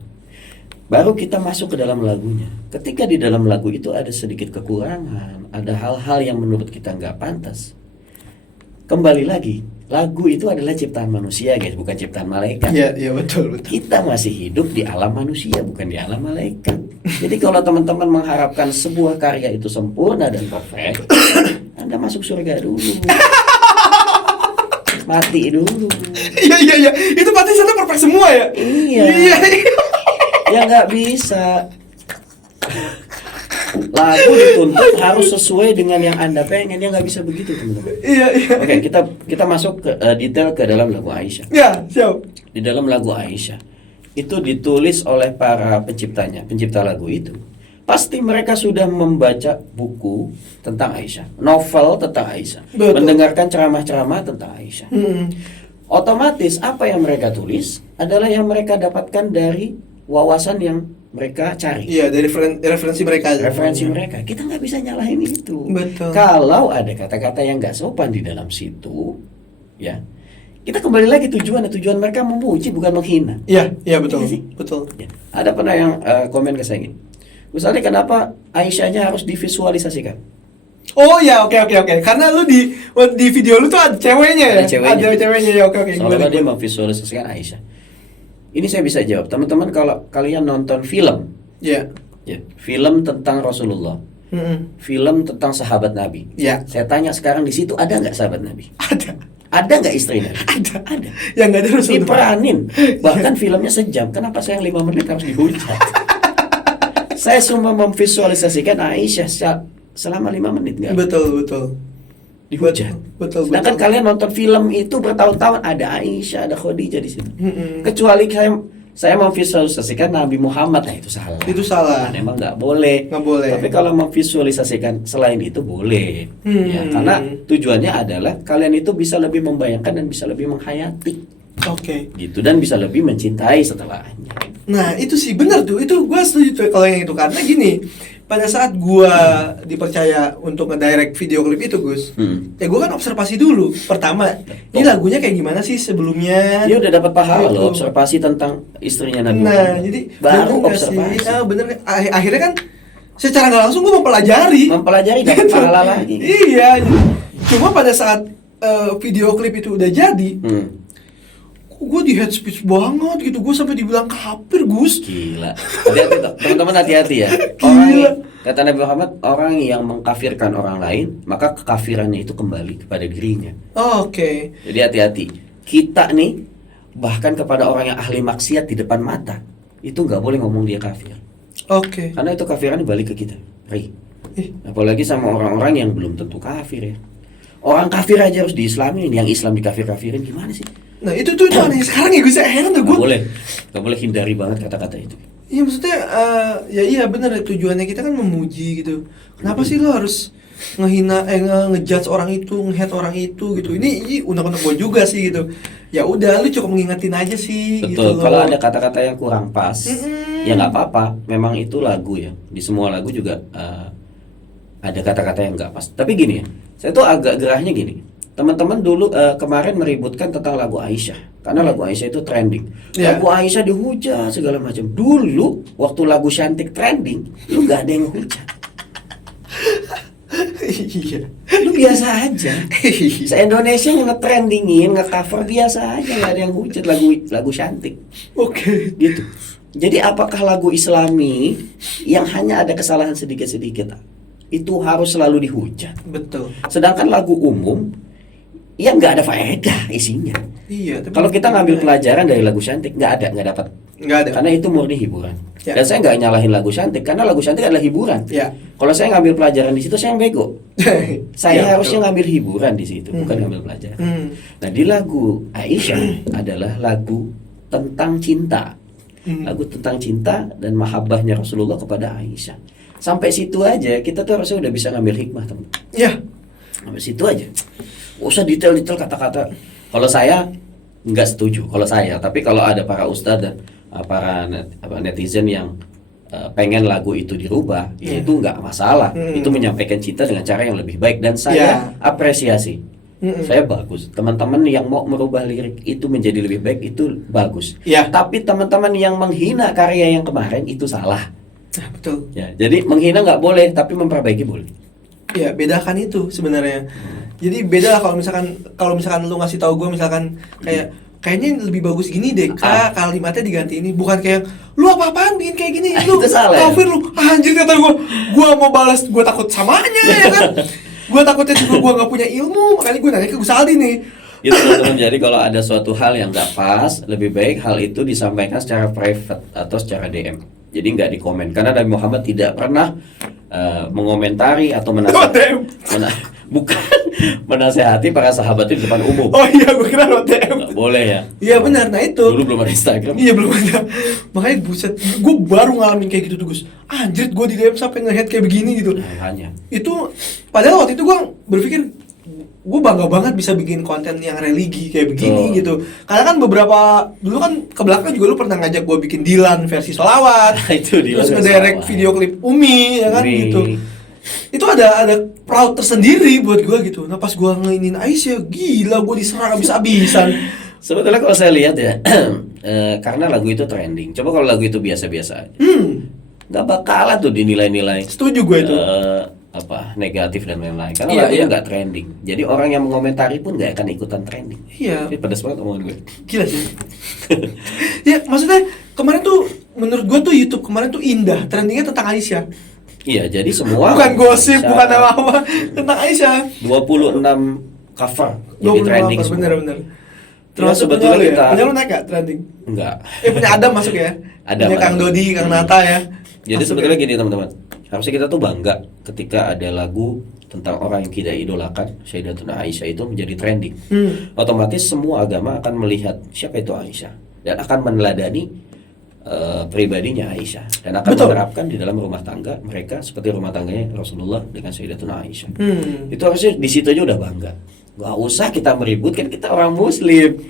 Baru kita masuk ke dalam lagunya. Ketika di dalam lagu itu ada sedikit kekurangan, ada hal-hal yang menurut kita nggak pantas. Kembali lagi, lagu itu adalah ciptaan manusia guys, bukan ciptaan malaikat. Iya, betul. Kita masih hidup di alam manusia, bukan di alam malaikat. Jadi kalau teman-teman mengharapkan sebuah karya itu sempurna dan perfect, Anda masuk surga dulu. Mati dulu. Iya. Itu pasti sana perfect semua ya? Iya. Ya nggak bisa. Lagu dituntut harus sesuai dengan yang Anda pengen, ya nggak bisa begitu teman-teman. Iya. Oke, kita masuk ke detail ke dalam lagu Aisyah. Ya, siap. Di dalam lagu Aisyah itu ditulis oleh para penciptanya, pencipta lagu itu. Pasti mereka sudah membaca buku tentang Aisyah, novel tentang Aisyah, Betul. mendengarkan ceramah-ceramah tentang Aisyah. Otomatis apa yang mereka tulis adalah yang mereka dapatkan dari wawasan yang mereka cari. Iya, dari referensi mereka. Referensi mereka, kita nggak bisa nyalahin itu. Betul. Kalau ada kata-kata yang nggak sopan di dalam situ, ya kita kembali lagi tujuan mereka memuji bukan menghina. Iya, betul. Iya sih? Betul. Ya. Ada pernah yang komen ke saya gini, misalnya kenapa Aisyahnya harus divisualisasikan? Oh ya, oke. Karena lu di video lu tuh ada ceweknya ya? Ada ceweknya. ya, oke. Soalnya dia memvisualisasikan Aisyah. Ini saya bisa jawab, teman-teman, kalau kalian nonton film, Iya. ya, film tentang Rasulullah, film tentang sahabat Nabi. Iya. Saya tanya sekarang, di situ ada nggak sahabat Nabi? Ada. Ada nggak istri Nabi? Ada. Yang nggak ada Rasulullah. Diperanin. Bahkan filmnya sejam. Kenapa saya yang 5 menit harus dihujat? Saya cuma memvisualisasikan Aisyah selama 5 menit nggak? Betul. Dihujat. Betul. Sedangkan kalian nonton film itu bertahun-tahun, ada Aisyah, ada Khadijah di situ. Kecuali saya memvisualisasikan Nabi Muhammad, nah itu salah. Itu salah. Memang nggak boleh. Nggak boleh. Tapi kalau memvisualisasikan selain itu boleh. Ya, karena tujuannya adalah kalian itu bisa lebih membayangkan dan bisa lebih menghayati. Oke. Gitu, dan bisa lebih mencintai setelahnya. Nah, itu sih benar tuh. Itu gue setuju tuh kalau yang itu, karena gini, pada saat gua dipercaya untuk nge-direct video klip itu, Gus, ya gua kan observasi dulu. Pertama, ini lagunya kayak gimana sih sebelumnya? Dia udah dapat pahala Gitu. loh, observasi tentang istrinya Nabi Nah, Muhammad. jadi baru bener nggak observasi. sih? Bener nggak? Akhirnya kan secara nggak langsung gua mempelajari dapat Gitu. pahala lagi. Iya. Cuma pada saat video klip itu udah jadi, gue di head speech banget gitu, gue sampai dibilang kafir, Gus. Gila. Hati-hati toh. Teman-teman hati-hati ya. Gila. Kata Nabi Muhammad, orang yang mengkafirkan orang lain, maka kekafirannya itu kembali kepada dirinya. Oke. Jadi hati-hati. Kita nih, bahkan kepada orang yang ahli maksiat di depan mata, itu nggak boleh ngomong dia kafir. Oke. Karena itu kafirannya balik ke kita. Ri. Ih. Apalagi sama orang-orang yang belum tentu kafir ya. Orang kafir aja harus diislamin, yang Islam dikafir-kafirin gimana sih? Nah itu aneh sekarang ya, Gus, heran tuh gue. Gak boleh hindari banget kata-kata itu. Iya maksudnya ya iya bener, tujuannya kita kan memuji gitu. Kenapa sih lo harus ngehina ngejudge orang itu, nge-hate orang itu gitu. Ini unek-unek gue juga sih gitu. Ya udah, lu cukup mengingetin aja sih. Betul. Gitu loh. Kalau ada kata-kata yang kurang pas, ya nggak apa-apa. Memang itu lagu ya. Di semua lagu juga ada kata-kata yang nggak pas. Tapi gini ya, saya tuh agak gerahnya gini. Teman-teman dulu kemarin meributkan tentang lagu Aisyah, karena lagu Aisyah itu trending. Yeah. Lagu Aisyah dihujat segala macam. Dulu waktu lagu Cantik trending, lu nggak ada yang hujat. Iya. Lu biasa aja. Se-Indonesia nge-trendingin, nge-cover biasa aja, nggak ada yang hujat lagu Cantik. Oke. Gitu. Jadi apakah lagu Islami yang hanya ada kesalahan sedikit-sedikit itu harus selalu dihujat? Betul. Sedangkan lagu umum yang nggak ada faedah isinya. Iya. Tapi Kalau kita ngambil pelajaran dari lagu Cantik, nggak dapat. nggak ada. Karena itu murni hiburan. Ya. Dan saya nggak nyalahin lagu Cantik, karena lagu Cantik adalah hiburan. Ya. Kalau saya ngambil pelajaran di situ, saya yang bego. Saya Ya, harusnya betul. ngambil hiburan di situ, bukan ngambil pelajaran. Nah, di lagu Aisyah adalah lagu tentang cinta. Lagu tentang cinta dan mahabbahnya Rasulullah kepada Aisyah. Sampai situ aja kita tuh harusnya udah bisa ngambil hikmah, teman. Ya. Sampai situ aja. Gak usah detail-detail kata-kata. Kalau saya nggak setuju. Kalau saya, tapi kalau ada para ustadz dan para netizen yang pengen lagu itu dirubah, ya itu nggak masalah. Itu menyampaikan cinta dengan cara yang lebih baik dan saya apresiasi. Saya bagus. Teman-teman yang mau merubah lirik itu menjadi lebih baik itu bagus. Ya. Tapi teman-teman yang menghina karya yang kemarin itu salah. Nah, betul. Ya, jadi menghina nggak boleh, tapi memperbaiki boleh. Ya, bedakan itu sebenarnya. Jadi beda lah kalau misalkan lu ngasih tahu gue misalkan kayaknya lebih bagus gini deh, kalimatnya diganti ini, bukan kayak lu apa-apaan bikin kayak gini, lu Itu salah, ya? kafir lu. Anjir, kata gue mau balas, gue takut samanya ya kan. Gue takutnya juga gue nggak punya ilmu, makanya gue nanya ke Gus Aldi nih. Itu teman-teman. Jadi kalau ada suatu hal yang nggak pas, lebih baik hal itu disampaikan secara private atau secara DM. Jadi nggak dikomen, karena Nabi Muhammad tidak pernah mengomentari atau bukan menasehati para sahabat itu di depan umum. Oh iya, gue kira lo DM. Nggak boleh ya. Iya benar, nah itu. Dulu belum ada Instagram. Iya belum ada. Makanya buset, gue baru ngalamin kayak gitu tuh, Gus. Anjir, gue di DM sampai nge-head kayak begini gitu. Hanya. Itu padahal waktu itu gue berpikir gue bangga banget bisa bikin konten yang religi kayak begini gitu. Karena kan beberapa dulu kan ke belakang juga lu pernah ngajak gue bikin Dilan versi sholawat. Itu Dilan terus versi ngedirect sholawat. video klip Umi ya kan Umi. gitu. Itu ada proud tersendiri buat gue gitu. Nah pas gue ngeinin Aisyah, gila gue diserang abis-abisan. Sebetulnya kalau saya lihat ya, karena lagu itu trending. Coba kalau lagu itu biasa-biasa aja, nggak bakalan tuh dinilai-nilai. Setuju gue itu. Negatif dan lain-lain. Karena Iya, lagunya iya. nggak trending. Jadi orang yang mengomentari pun nggak akan ikutan trending. Iya. Ini pedas banget omongan gue. Gila sih. Ya maksudnya kemarin tuh menurut gue tuh YouTube kemarin tuh indah, trendingnya tentang Aisyah. Iya, jadi semua Bukan gosip, Aisyah, bukan apa-apa, tentang Aisyah. 26 cover jadi 26 trending cover, semua. bener-bener. Ya, Termasuk sebetulnya punya lu ya? kita- Punya lu naik gak trending? Enggak. Punya Adam masuk ya? Adam, Punya Kang Adam. Dodi, Kang Nata ya? Jadi Masuk sebetulnya ya? gini teman-teman, harusnya kita tuh bangga ketika ada lagu tentang orang yang kita idolakan, Sayyidatuna Aisyah itu menjadi trending. Otomatis semua agama akan melihat siapa itu Aisyah dan akan meneladani pribadinya Aisyah dan akan Betul. menerapkan di dalam rumah tangga mereka seperti rumah tangganya Rasulullah dengan Sayyidatuna Aisyah. Itu harusnya di situ aja udah bangga. Gak usah kita meribut, kan kita orang Muslim.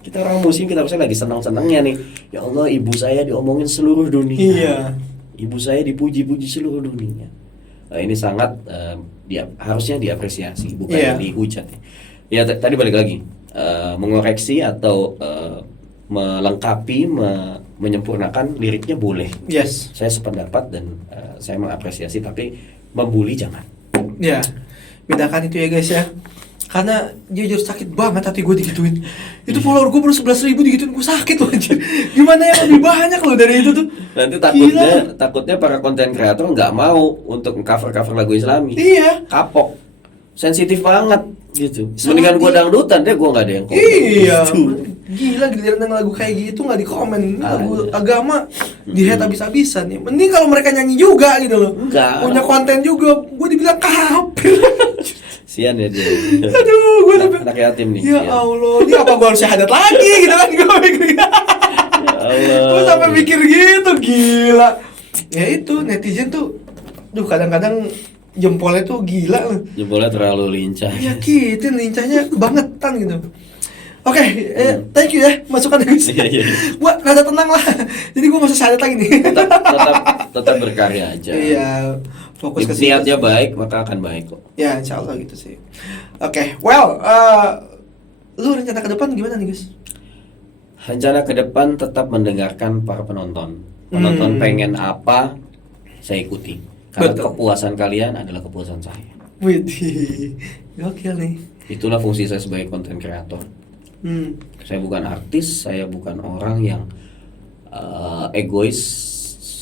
Kita orang Muslim, kita harusnya lagi senang-senangnya nih. Ya Allah, ibu saya diomongin seluruh dunia. Iya. ibu saya dipuji-puji seluruh dunia. Ini sangat harusnya diapresiasi, bukan dihujat. Ya tadi balik lagi, mengoreksi atau melengkapi, menyempurnakan liriknya boleh. Yes. Saya sependapat dan saya mengapresiasi, tapi membuli jangan. Ya, bedakan itu ya guys ya. Karena jujur sakit banget hati gue digituin. Itu follower gue baru 11.000 digituin, gue sakit loh anjir. Gimana yang lebih banyak loh dari itu tuh. Nanti takutnya para konten kreator nggak mau untuk cover lagu Islami. Iya. Kapok, sensitif banget gitu. Mendingan gue dangdutan deh, gue nggak ada yang komen. Iya. Gitu. Gila giliran lagu kayak gitu nggak dikomen. Ini lagu agama di hate habis-habisan ya. Mending kalau mereka nyanyi juga gitu loh. Enggak. Punya konten juga, gue dibilang kafir. Sian ya dia. Aduh, gue anak yatim nih. Ya sian. Allah, ini apa gue harus syahadat lagi gitu kan gue mikir. Ya Allah. Gue sampai mikir gitu, gila. Ya itu netizen tuh, kadang-kadang jempolnya tuh gila. Jempolnya terlalu lincah. Nyakitin, lincahnya kebangetan gitu. Oke, thank you ya masukan guys. Iya. Gua rada tenang lah. Jadi gua masih syahadat lagi nih. tetap berkarya aja. Iya, fokus ke situ. Niatnya baik maka akan baik kok. Ya, insyaallah gitu sih. Oke, lu rencana ke depan gimana nih guys? Rencana ke depan tetap mendengarkan para penonton. Penonton pengen apa, saya ikuti. Karena Betul. kepuasan kalian adalah kepuasan saya. Widih, gokil nih. Itulah fungsi saya sebagai konten kreator. Saya bukan artis, saya bukan orang yang egois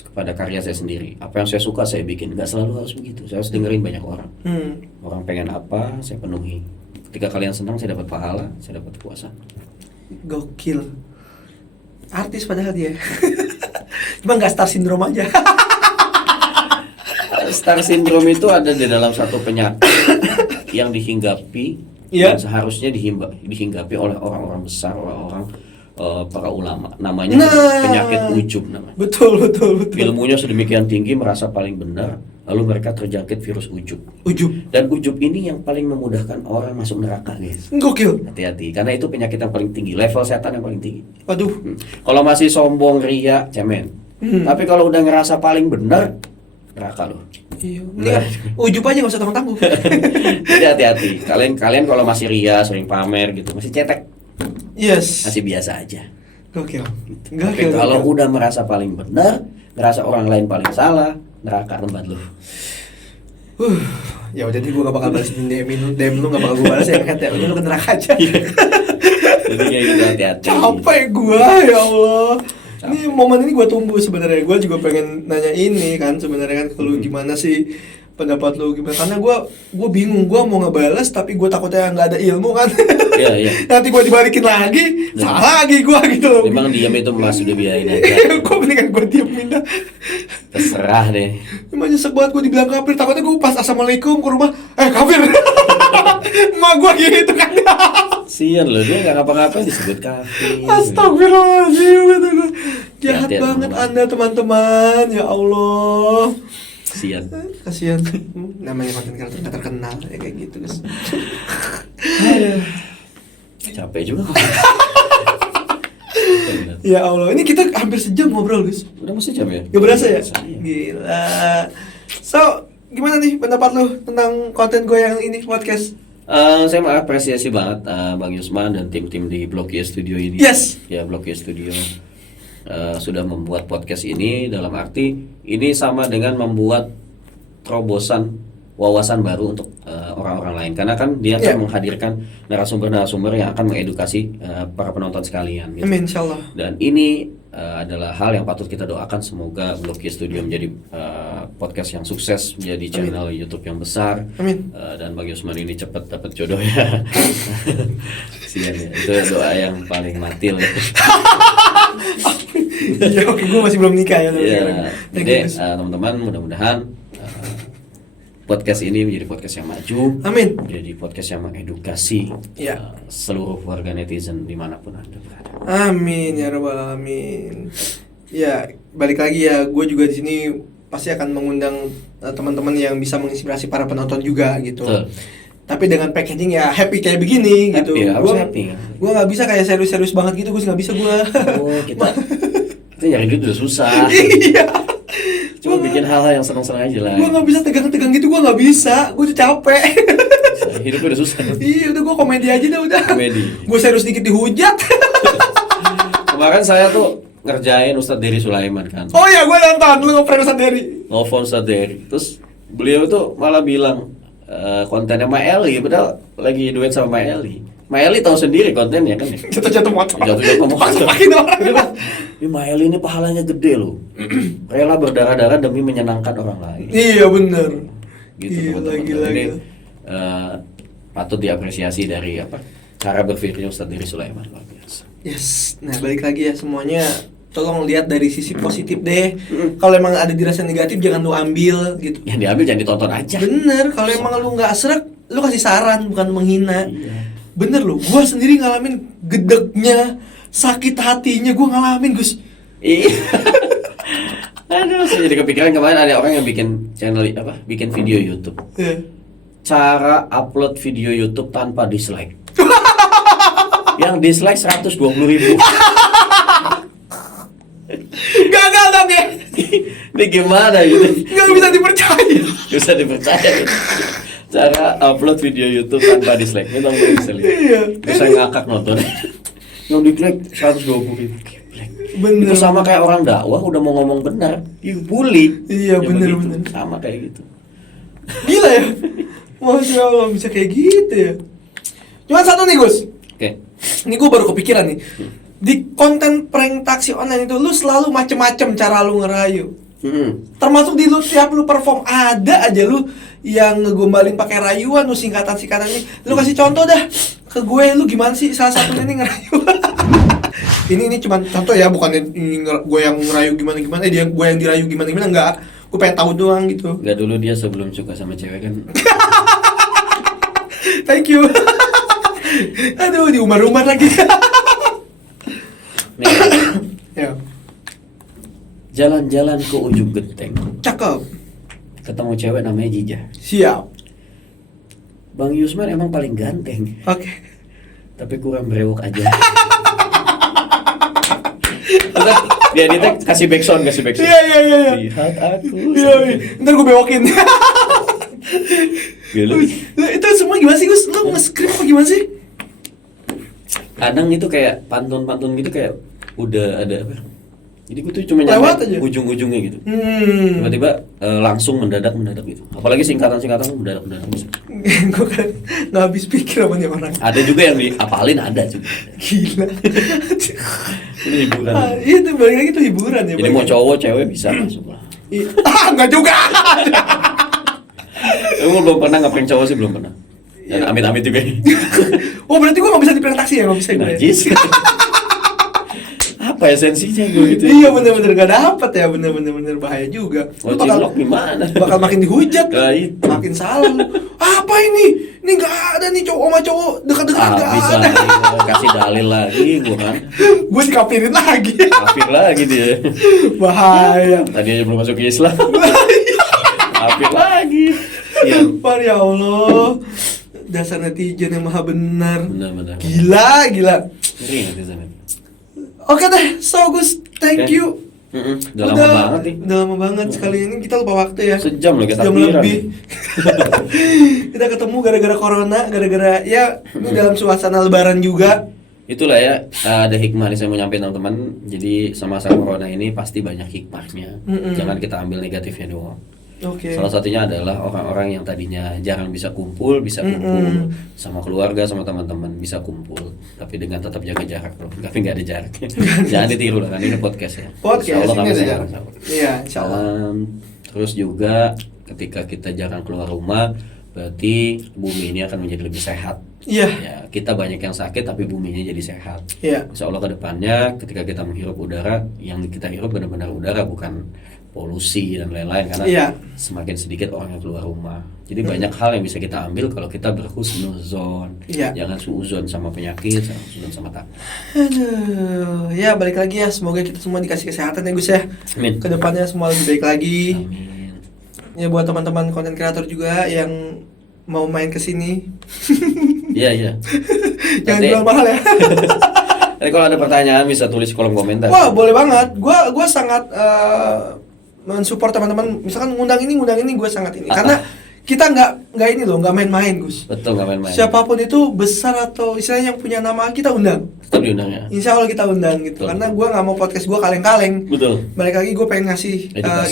kepada karya saya sendiri. Apa yang saya suka saya bikin, nggak selalu harus begitu. Saya harus dengerin banyak orang. Orang pengen apa, saya penuhi. Ketika kalian senang, saya dapat pahala, saya dapat kepuasan. Gokil. Artis padahal dia. Cuma nggak star syndrome aja. Star syndrome itu ada di dalam satu penyakit yang dihinggapi. Iya. Dan seharusnya dihinggapi oleh orang-orang besar, orang-orang para ulama. Namanya penyakit ujub namanya. Betul. Ilmunya sedemikian tinggi, merasa paling benar, lalu mereka terjangkit virus ujub. Dan ujub ini yang paling memudahkan orang masuk neraka, guys. Gokil. Hati-hati, karena itu penyakit yang paling tinggi, level setan yang paling tinggi. Waduh. Kalau masih sombong, ria, cemen. Tapi kalau udah ngerasa paling benar, neraka loh. Iya. Ujub aja nggak usah tanggung-tanggung. Jadi hati-hati. Kalian kalau masih ria, sering pamer gitu, masih cetek, Yes. masih biasa aja. Gokil. Tapi kalau udah merasa paling benar, ngerasa orang lain paling salah, neraka tempat lu. Ya udah nih gue gak bakal balas DM lu gak bakal gue balas ya kan ya. Udah lu ke neraka aja. Jadi kayak gitu, hati-hati. Capek gue ya Allah. Ini momen ini gue tunggu sebenarnya. Gue juga pengen nanya ini kan sebenarnya kan ke lu gimana sih pendapat lu gimana? Karena gue bingung, gue mau ngebalas tapi gue takutnya nggak ada ilmu kan. Iya. Nanti gue dibalikin lagi, salah lagi gue gitu loh. Memang diam itu mas sudah biarin aja. Gue mendingan gue diemin dah. Terserah deh. Emang nyesek banget gue dibilang kafir. Takutnya gue pas assalamualaikum ke rumah, kafir. Emak gue gitu kan. Sian loh, dia nggak ngapa-ngapain disebut kafir. Astagfirullahaladzim, kata gue. Jahat Hati-hati, banget teman-teman. Anda teman-teman, ya Allah. Sian. Kasihan. Namanya konten kreator nggak terkenal ya kayak gitu guys. Capek juga. Ya Allah, ini kita hampir sejam ngobrol guys. Udah mesti jam ya? Gak berasa ya? Iya. Gila. So, gimana nih pendapat lu tentang konten gue yang ini podcast? Saya mengapresiasi banget Bang Yusman dan tim-tim di Blok Y Studio ini. Yes. Ya, Blok Y Studio sudah membuat podcast ini, dalam arti ini sama dengan membuat terobosan wawasan baru untuk orang-orang lain, karena kan dia akan menghadirkan narasumber-narasumber yang akan mengedukasi para penonton sekalian gitu. Amin, insyaallah. Dan ini adalah hal yang patut kita doakan, semoga Blok Y Studio menjadi podcast yang sukses, menjadi channel YouTube yang besar. Amin. Dan Bang Yusman ini cepat dapat jodoh ya. Sian ya, itu doa yang paling matil ya. Iya, oke, gue masih belum nikah ya. Ya, Thank jadi you, guys. teman-teman mudah-mudahan podcast ini menjadi podcast yang maju, Amin. menjadi podcast yang mengedukasi Ya. seluruh warga netizen dimanapun Anda berada. Amin ya rabbal alamin. Ya, balik lagi ya, gue juga di sini pasti akan mengundang teman-teman yang bisa menginspirasi para penonton juga gitu. Betul. Tapi dengan packaging ya happy kayak begini Happy gitu. ya, harus happy. Gue nggak bisa kayak serius-serius banget gitu, gue nggak bisa gue. Oh, kita nyari duit udah susah. Iya. Cuma bikin hal-hal yang senang-senang aja lah. Gue nggak bisa tegang-tegang gitu, gue nggak bisa. Gue udah capek. Hidup udah susah. Iya, udah gue komedi aja dah udah. Komedi. Gue serius dikit dihujat. Kemarin saya tuh ngerjain Ustadz Dery Sulaiman kan. Oh iya, gue nonton lu ngeprank Ustadz Dery. Nelfon Ustadz Dery. Terus beliau tuh malah bilang kontennya Ma Eli, padahal lagi duet sama Ma Eli. Ma Eli tahu sendiri kontennya kan ya. Jatuh-jatuh motor. Jatuh-jatuh motor. Pakai orang. Dia bilang, "Ini Ma Eli ini pahalanya gede loh. Rela berdarah-darah demi menyenangkan orang lain." Iya bener. Gitu Gila, teman-teman. gila, Jadi gila. patut diapresiasi dari cara berpikirnya Ustadz Dery Sulaiman, luar biasa. Yes, nah balik lagi ya semuanya. Tolong lihat dari sisi positif deh. Kalau emang ada dirasa negatif jangan lu ambil gitu. Yang diambil jangan ditonton aja. Bener, kalau emang lu nggak srek, lu kasih saran bukan menghina. Iya. Bener loh, gua sendiri ngalamin gedeknya, sakit hatinya gua ngalamin Gus. Iya. Aduh, saya jadi kepikiran kemarin ada orang yang bikin channel bikin video YouTube. Ya. Cara upload video YouTube tanpa dislike. Yang dislike 120.000. Gagal dong ya. Ini gimana gitu? Nggak bisa dipercaya. Bisa dipercaya gitu. Cara upload video YouTube tanpa dislike. Ini dong bisa lihat. Iya. Bisa ngakak nonton. Yang dislike 120.000. Bener. Itu sama kayak orang dakwah udah mau ngomong benar, dibully. Iya, Ya bener, begitu. bener. Sama kayak gitu. Gila ya. Masya Allah bisa kayak gitu ya. Cuma satu nih Gus. Oke. Ini gue baru kepikiran nih. Di konten prank taksi online itu lu selalu macem-macem cara lu ngerayu. Termasuk di lu tiap lu perform ada aja lu yang ngegombalin pakai rayuan, lu singkatan-singkatan nih. Lu kasih contoh dah ke gue, lu gimana sih salah satunya nih ngerayu. ini cuman contoh ya, bukan ini gue yang ngerayu gimana-gimana, dia gue yang dirayu gimana-gimana, enggak. Gue pengen tahu doang gitu. Enggak, dulu dia sebelum suka sama cewek kan. Thank you. Aduh, di umar-umar lagi. Nih, Ya, jalan-jalan ke ujung genteng, cakep. ketemu cewek namanya Jija. Siap. Bang Yusman emang paling ganteng, Oke. tapi kurang brewok aja. Ntar dia editnya kasih backsound. Iya. Lihat aku. Iya. Ntar gue bewokin. Gila. Itu semua gimana sih Gus? Lu nge-script apa gimana sih? Kadang itu kayak pantun-pantun gitu, kayak udah ada apa? Jadi gue tuh cuma Lewat nyampe aja. ujung-ujungnya gitu. Tiba-tiba langsung mendadak gitu. Apalagi singkatan-singkatan mendadak bisa. Gue kan nggak habis pikir sama nih orang. Ada juga yang diapalin, ada juga. Gila. Ini hiburan. Iya tuh balik lagi tuh hiburan ya. Jadi balik mau lagi. cowok cewek bisa masuk lah. Iya. Nggak juga. Gue belum pernah ngeprank cowok sih, belum pernah. Dan Iya. amit-amit juga. Oh berarti gue nggak bisa diprank taksi ya, nggak bisa gue. Ya? Najis. Apa esensinya gue gitu? Iya bener-bener gak dapet ya, bener-bener bahaya juga. Oh, Lu cilok gimana? bakal makin dihujat, Nah, itu. makin salah lu. Apa ini? Ini nggak ada nih cowok sama cowok dekat-dekat nggak Habis ada. lagi, kasih dalil lagi gue kan. Gue dikafirin lagi. Kafir lagi dia. Bahaya. Tadi aja belum masuk ke Islam. Kafir lagi. Iya. Sumpah ya Allah. Dasar netizen yang maha benar. Benar. Gila. Ngeri nanti sana. Oke deh, so Gus, thank Oke. you. Udah lama banget nih. Udah lama banget. Sekali ini kita lupa waktu ya. Sejam lagi Sejam takbiran. lebih. Kita ketemu gara-gara corona, gara-gara ya ini dalam suasana lebaran juga. Itulah ya, ada hikmah nih saya mau nyampein teman-teman. Jadi sama-sama corona ini pasti banyak hikmahnya. Jangan kita ambil negatifnya doang. Oke. Salah satunya adalah orang-orang yang tadinya jarang bisa kumpul sama keluarga, sama teman-teman, bisa kumpul, tapi dengan tetap jaga jarak loh. Tapi nggak ada jarak. Jangan ditiru lah, kan ini podcast ya. Podcast Insya Allah ini kami ada sekarang. jarak. Iya, insyaallah. Terus juga ketika kita jarang keluar rumah, berarti bumi ini akan menjadi lebih sehat. Iya. Ya, kita banyak yang sakit tapi buminya jadi sehat. Iya. Insya Allah ke depannya ketika kita menghirup udara, yang kita hirup benar-benar udara, bukan polusi dan lain-lain, karena Iya. semakin sedikit orang yang keluar rumah. Jadi banyak hal yang bisa kita ambil kalau kita berhusnuzon. Iya. Jangan suuzon sama penyakit, jangan suuzon sama takut. Aduh, ya balik lagi ya. Semoga kita semua dikasih kesehatan ya Gus ya. Amin. Kedepannya semua lebih baik lagi. Amin. Ya buat teman-teman konten kreator juga yang mau main ke sini. Iya. Jangan Nanti- jual mahal ya. Tapi kalau ada pertanyaan bisa tulis di kolom komentar. Wah, boleh banget. Gua sangat mensupport teman-teman. Misalkan ngundang ini gue sangat ini. Karena kita nggak ini loh, nggak main-main, Gus. Betul, nggak main-main. Siapapun itu besar atau istilahnya yang punya nama kita undang. Tetap diundang ya. Insya Allah kita undang gitu. Betul. Karena gue nggak mau podcast gue kaleng-kaleng. Betul. Balik lagi gue pengen ngasih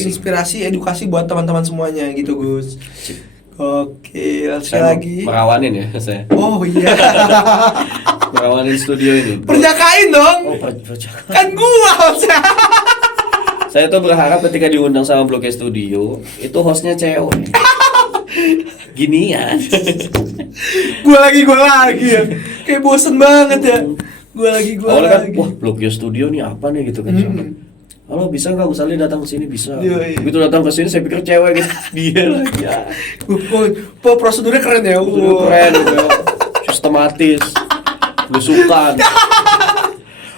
inspirasi, edukasi buat teman-teman semuanya gitu, Gus. Oke, sekali Saya lagi. merawanin ya saya. Oh iya. Merawanin studio ini. Perjakain dong. Oh, perjaka. Kan gua hostnya. Saya tuh berharap ketika diundang sama Blok Studio itu hostnya cewek. Ginian. Gua lagi ya. Kayak bosen banget ya. Gua Awalnya kan, lagi. wah Blok Studio nih apa nih gitu kan. Halo, bisa nggak Gus Ali datang ke sini? Bisa. Iya. Begitu datang ke sini saya pikir cewek gitu. Dia lagi ya. Prosedurnya keren ya. Udah keren gitu. Sistematis. Belusukan.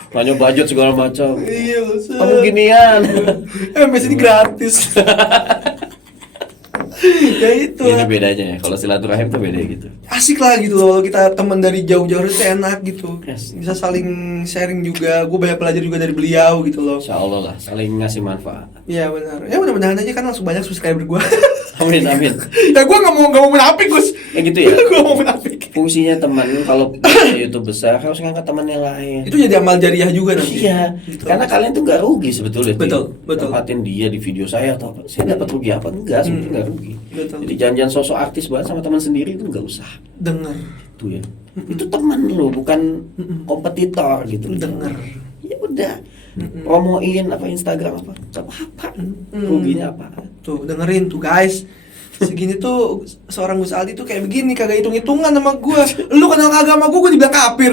Tanya budget segala macam. Iya, Kamu ginian. MS ini gratis. Ya itu Ini lah. bedanya ya. Kalau silaturahim tuh beda gitu. Asik lah gitu loh, kita teman dari jauh-jauh itu enak gitu. Yes. Bisa saling sharing juga. Gue banyak belajar juga dari beliau gitu loh. Insya Allah lah, saling ngasih manfaat. Iya benar. Ya mudah-mudahan aja kan langsung banyak subscriber gue. Amin, amin. Ya gue nggak mau menapik, Gus. Ya gitu ya. Gue mau menapik. Fungsinya teman kalau YouTube besar harus ngangkat teman yang lain. Itu jadi amal jariah juga nanti. Iya, Gitu. karena kalian tuh nggak rugi sebetulnya. Betul, betul. Tempatin dia di video saya atau apa, saya dapat rugi apa? Enggak, sebetulnya nggak rugi. Betul. Jadi jangan sosok artis banget sama teman sendiri itu nggak usah. Dengar. Itu ya. Itu teman lo, bukan kompetitor gitu. Dengar. Ya udah. Promoin apa Instagram apa? Gak apa-apa. Ruginya apa? Tuh dengerin tuh guys. Segini tuh seorang Gus Aldi tuh kayak begini, kagak hitung-hitungan sama gue. Lu kenal kagak sama gue dibilang kafir.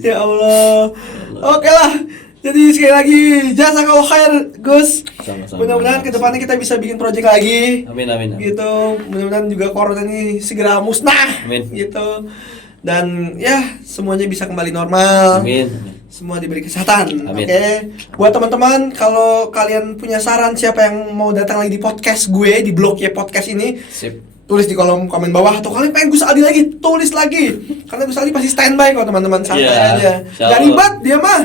Ya Allah. Oke lah. Jadi sekali lagi jazakallahu khair Gus. Sama-sama. Mudah-mudahan kedepannya kita bisa bikin project lagi. Amin, amin, amin. Gitu. Mudah-mudahan juga corona ini segera musnah. Amin. Gitu. Dan ya semuanya bisa kembali normal. Amin. Amin. Semua diberi kesehatan. Amin. Oke. Buat teman-teman, kalau kalian punya saran siapa yang mau datang lagi di podcast gue di blog ya podcast ini, Sip. tulis di kolom komen bawah. Atau kalian pengen Gus Aldi lagi, tulis lagi. Karena Gus Aldi pasti standby kok teman-teman, santai Iya, aja. insya Gak Allah. ribet dia mah.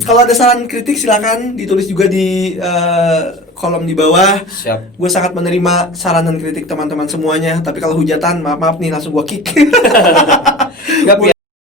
Kalau ada saran kritik silakan ditulis juga di kolom di bawah. Siap. Gue sangat menerima saran dan kritik teman-teman semuanya. Tapi kalau hujatan, maaf nih langsung gue kick. Nggak,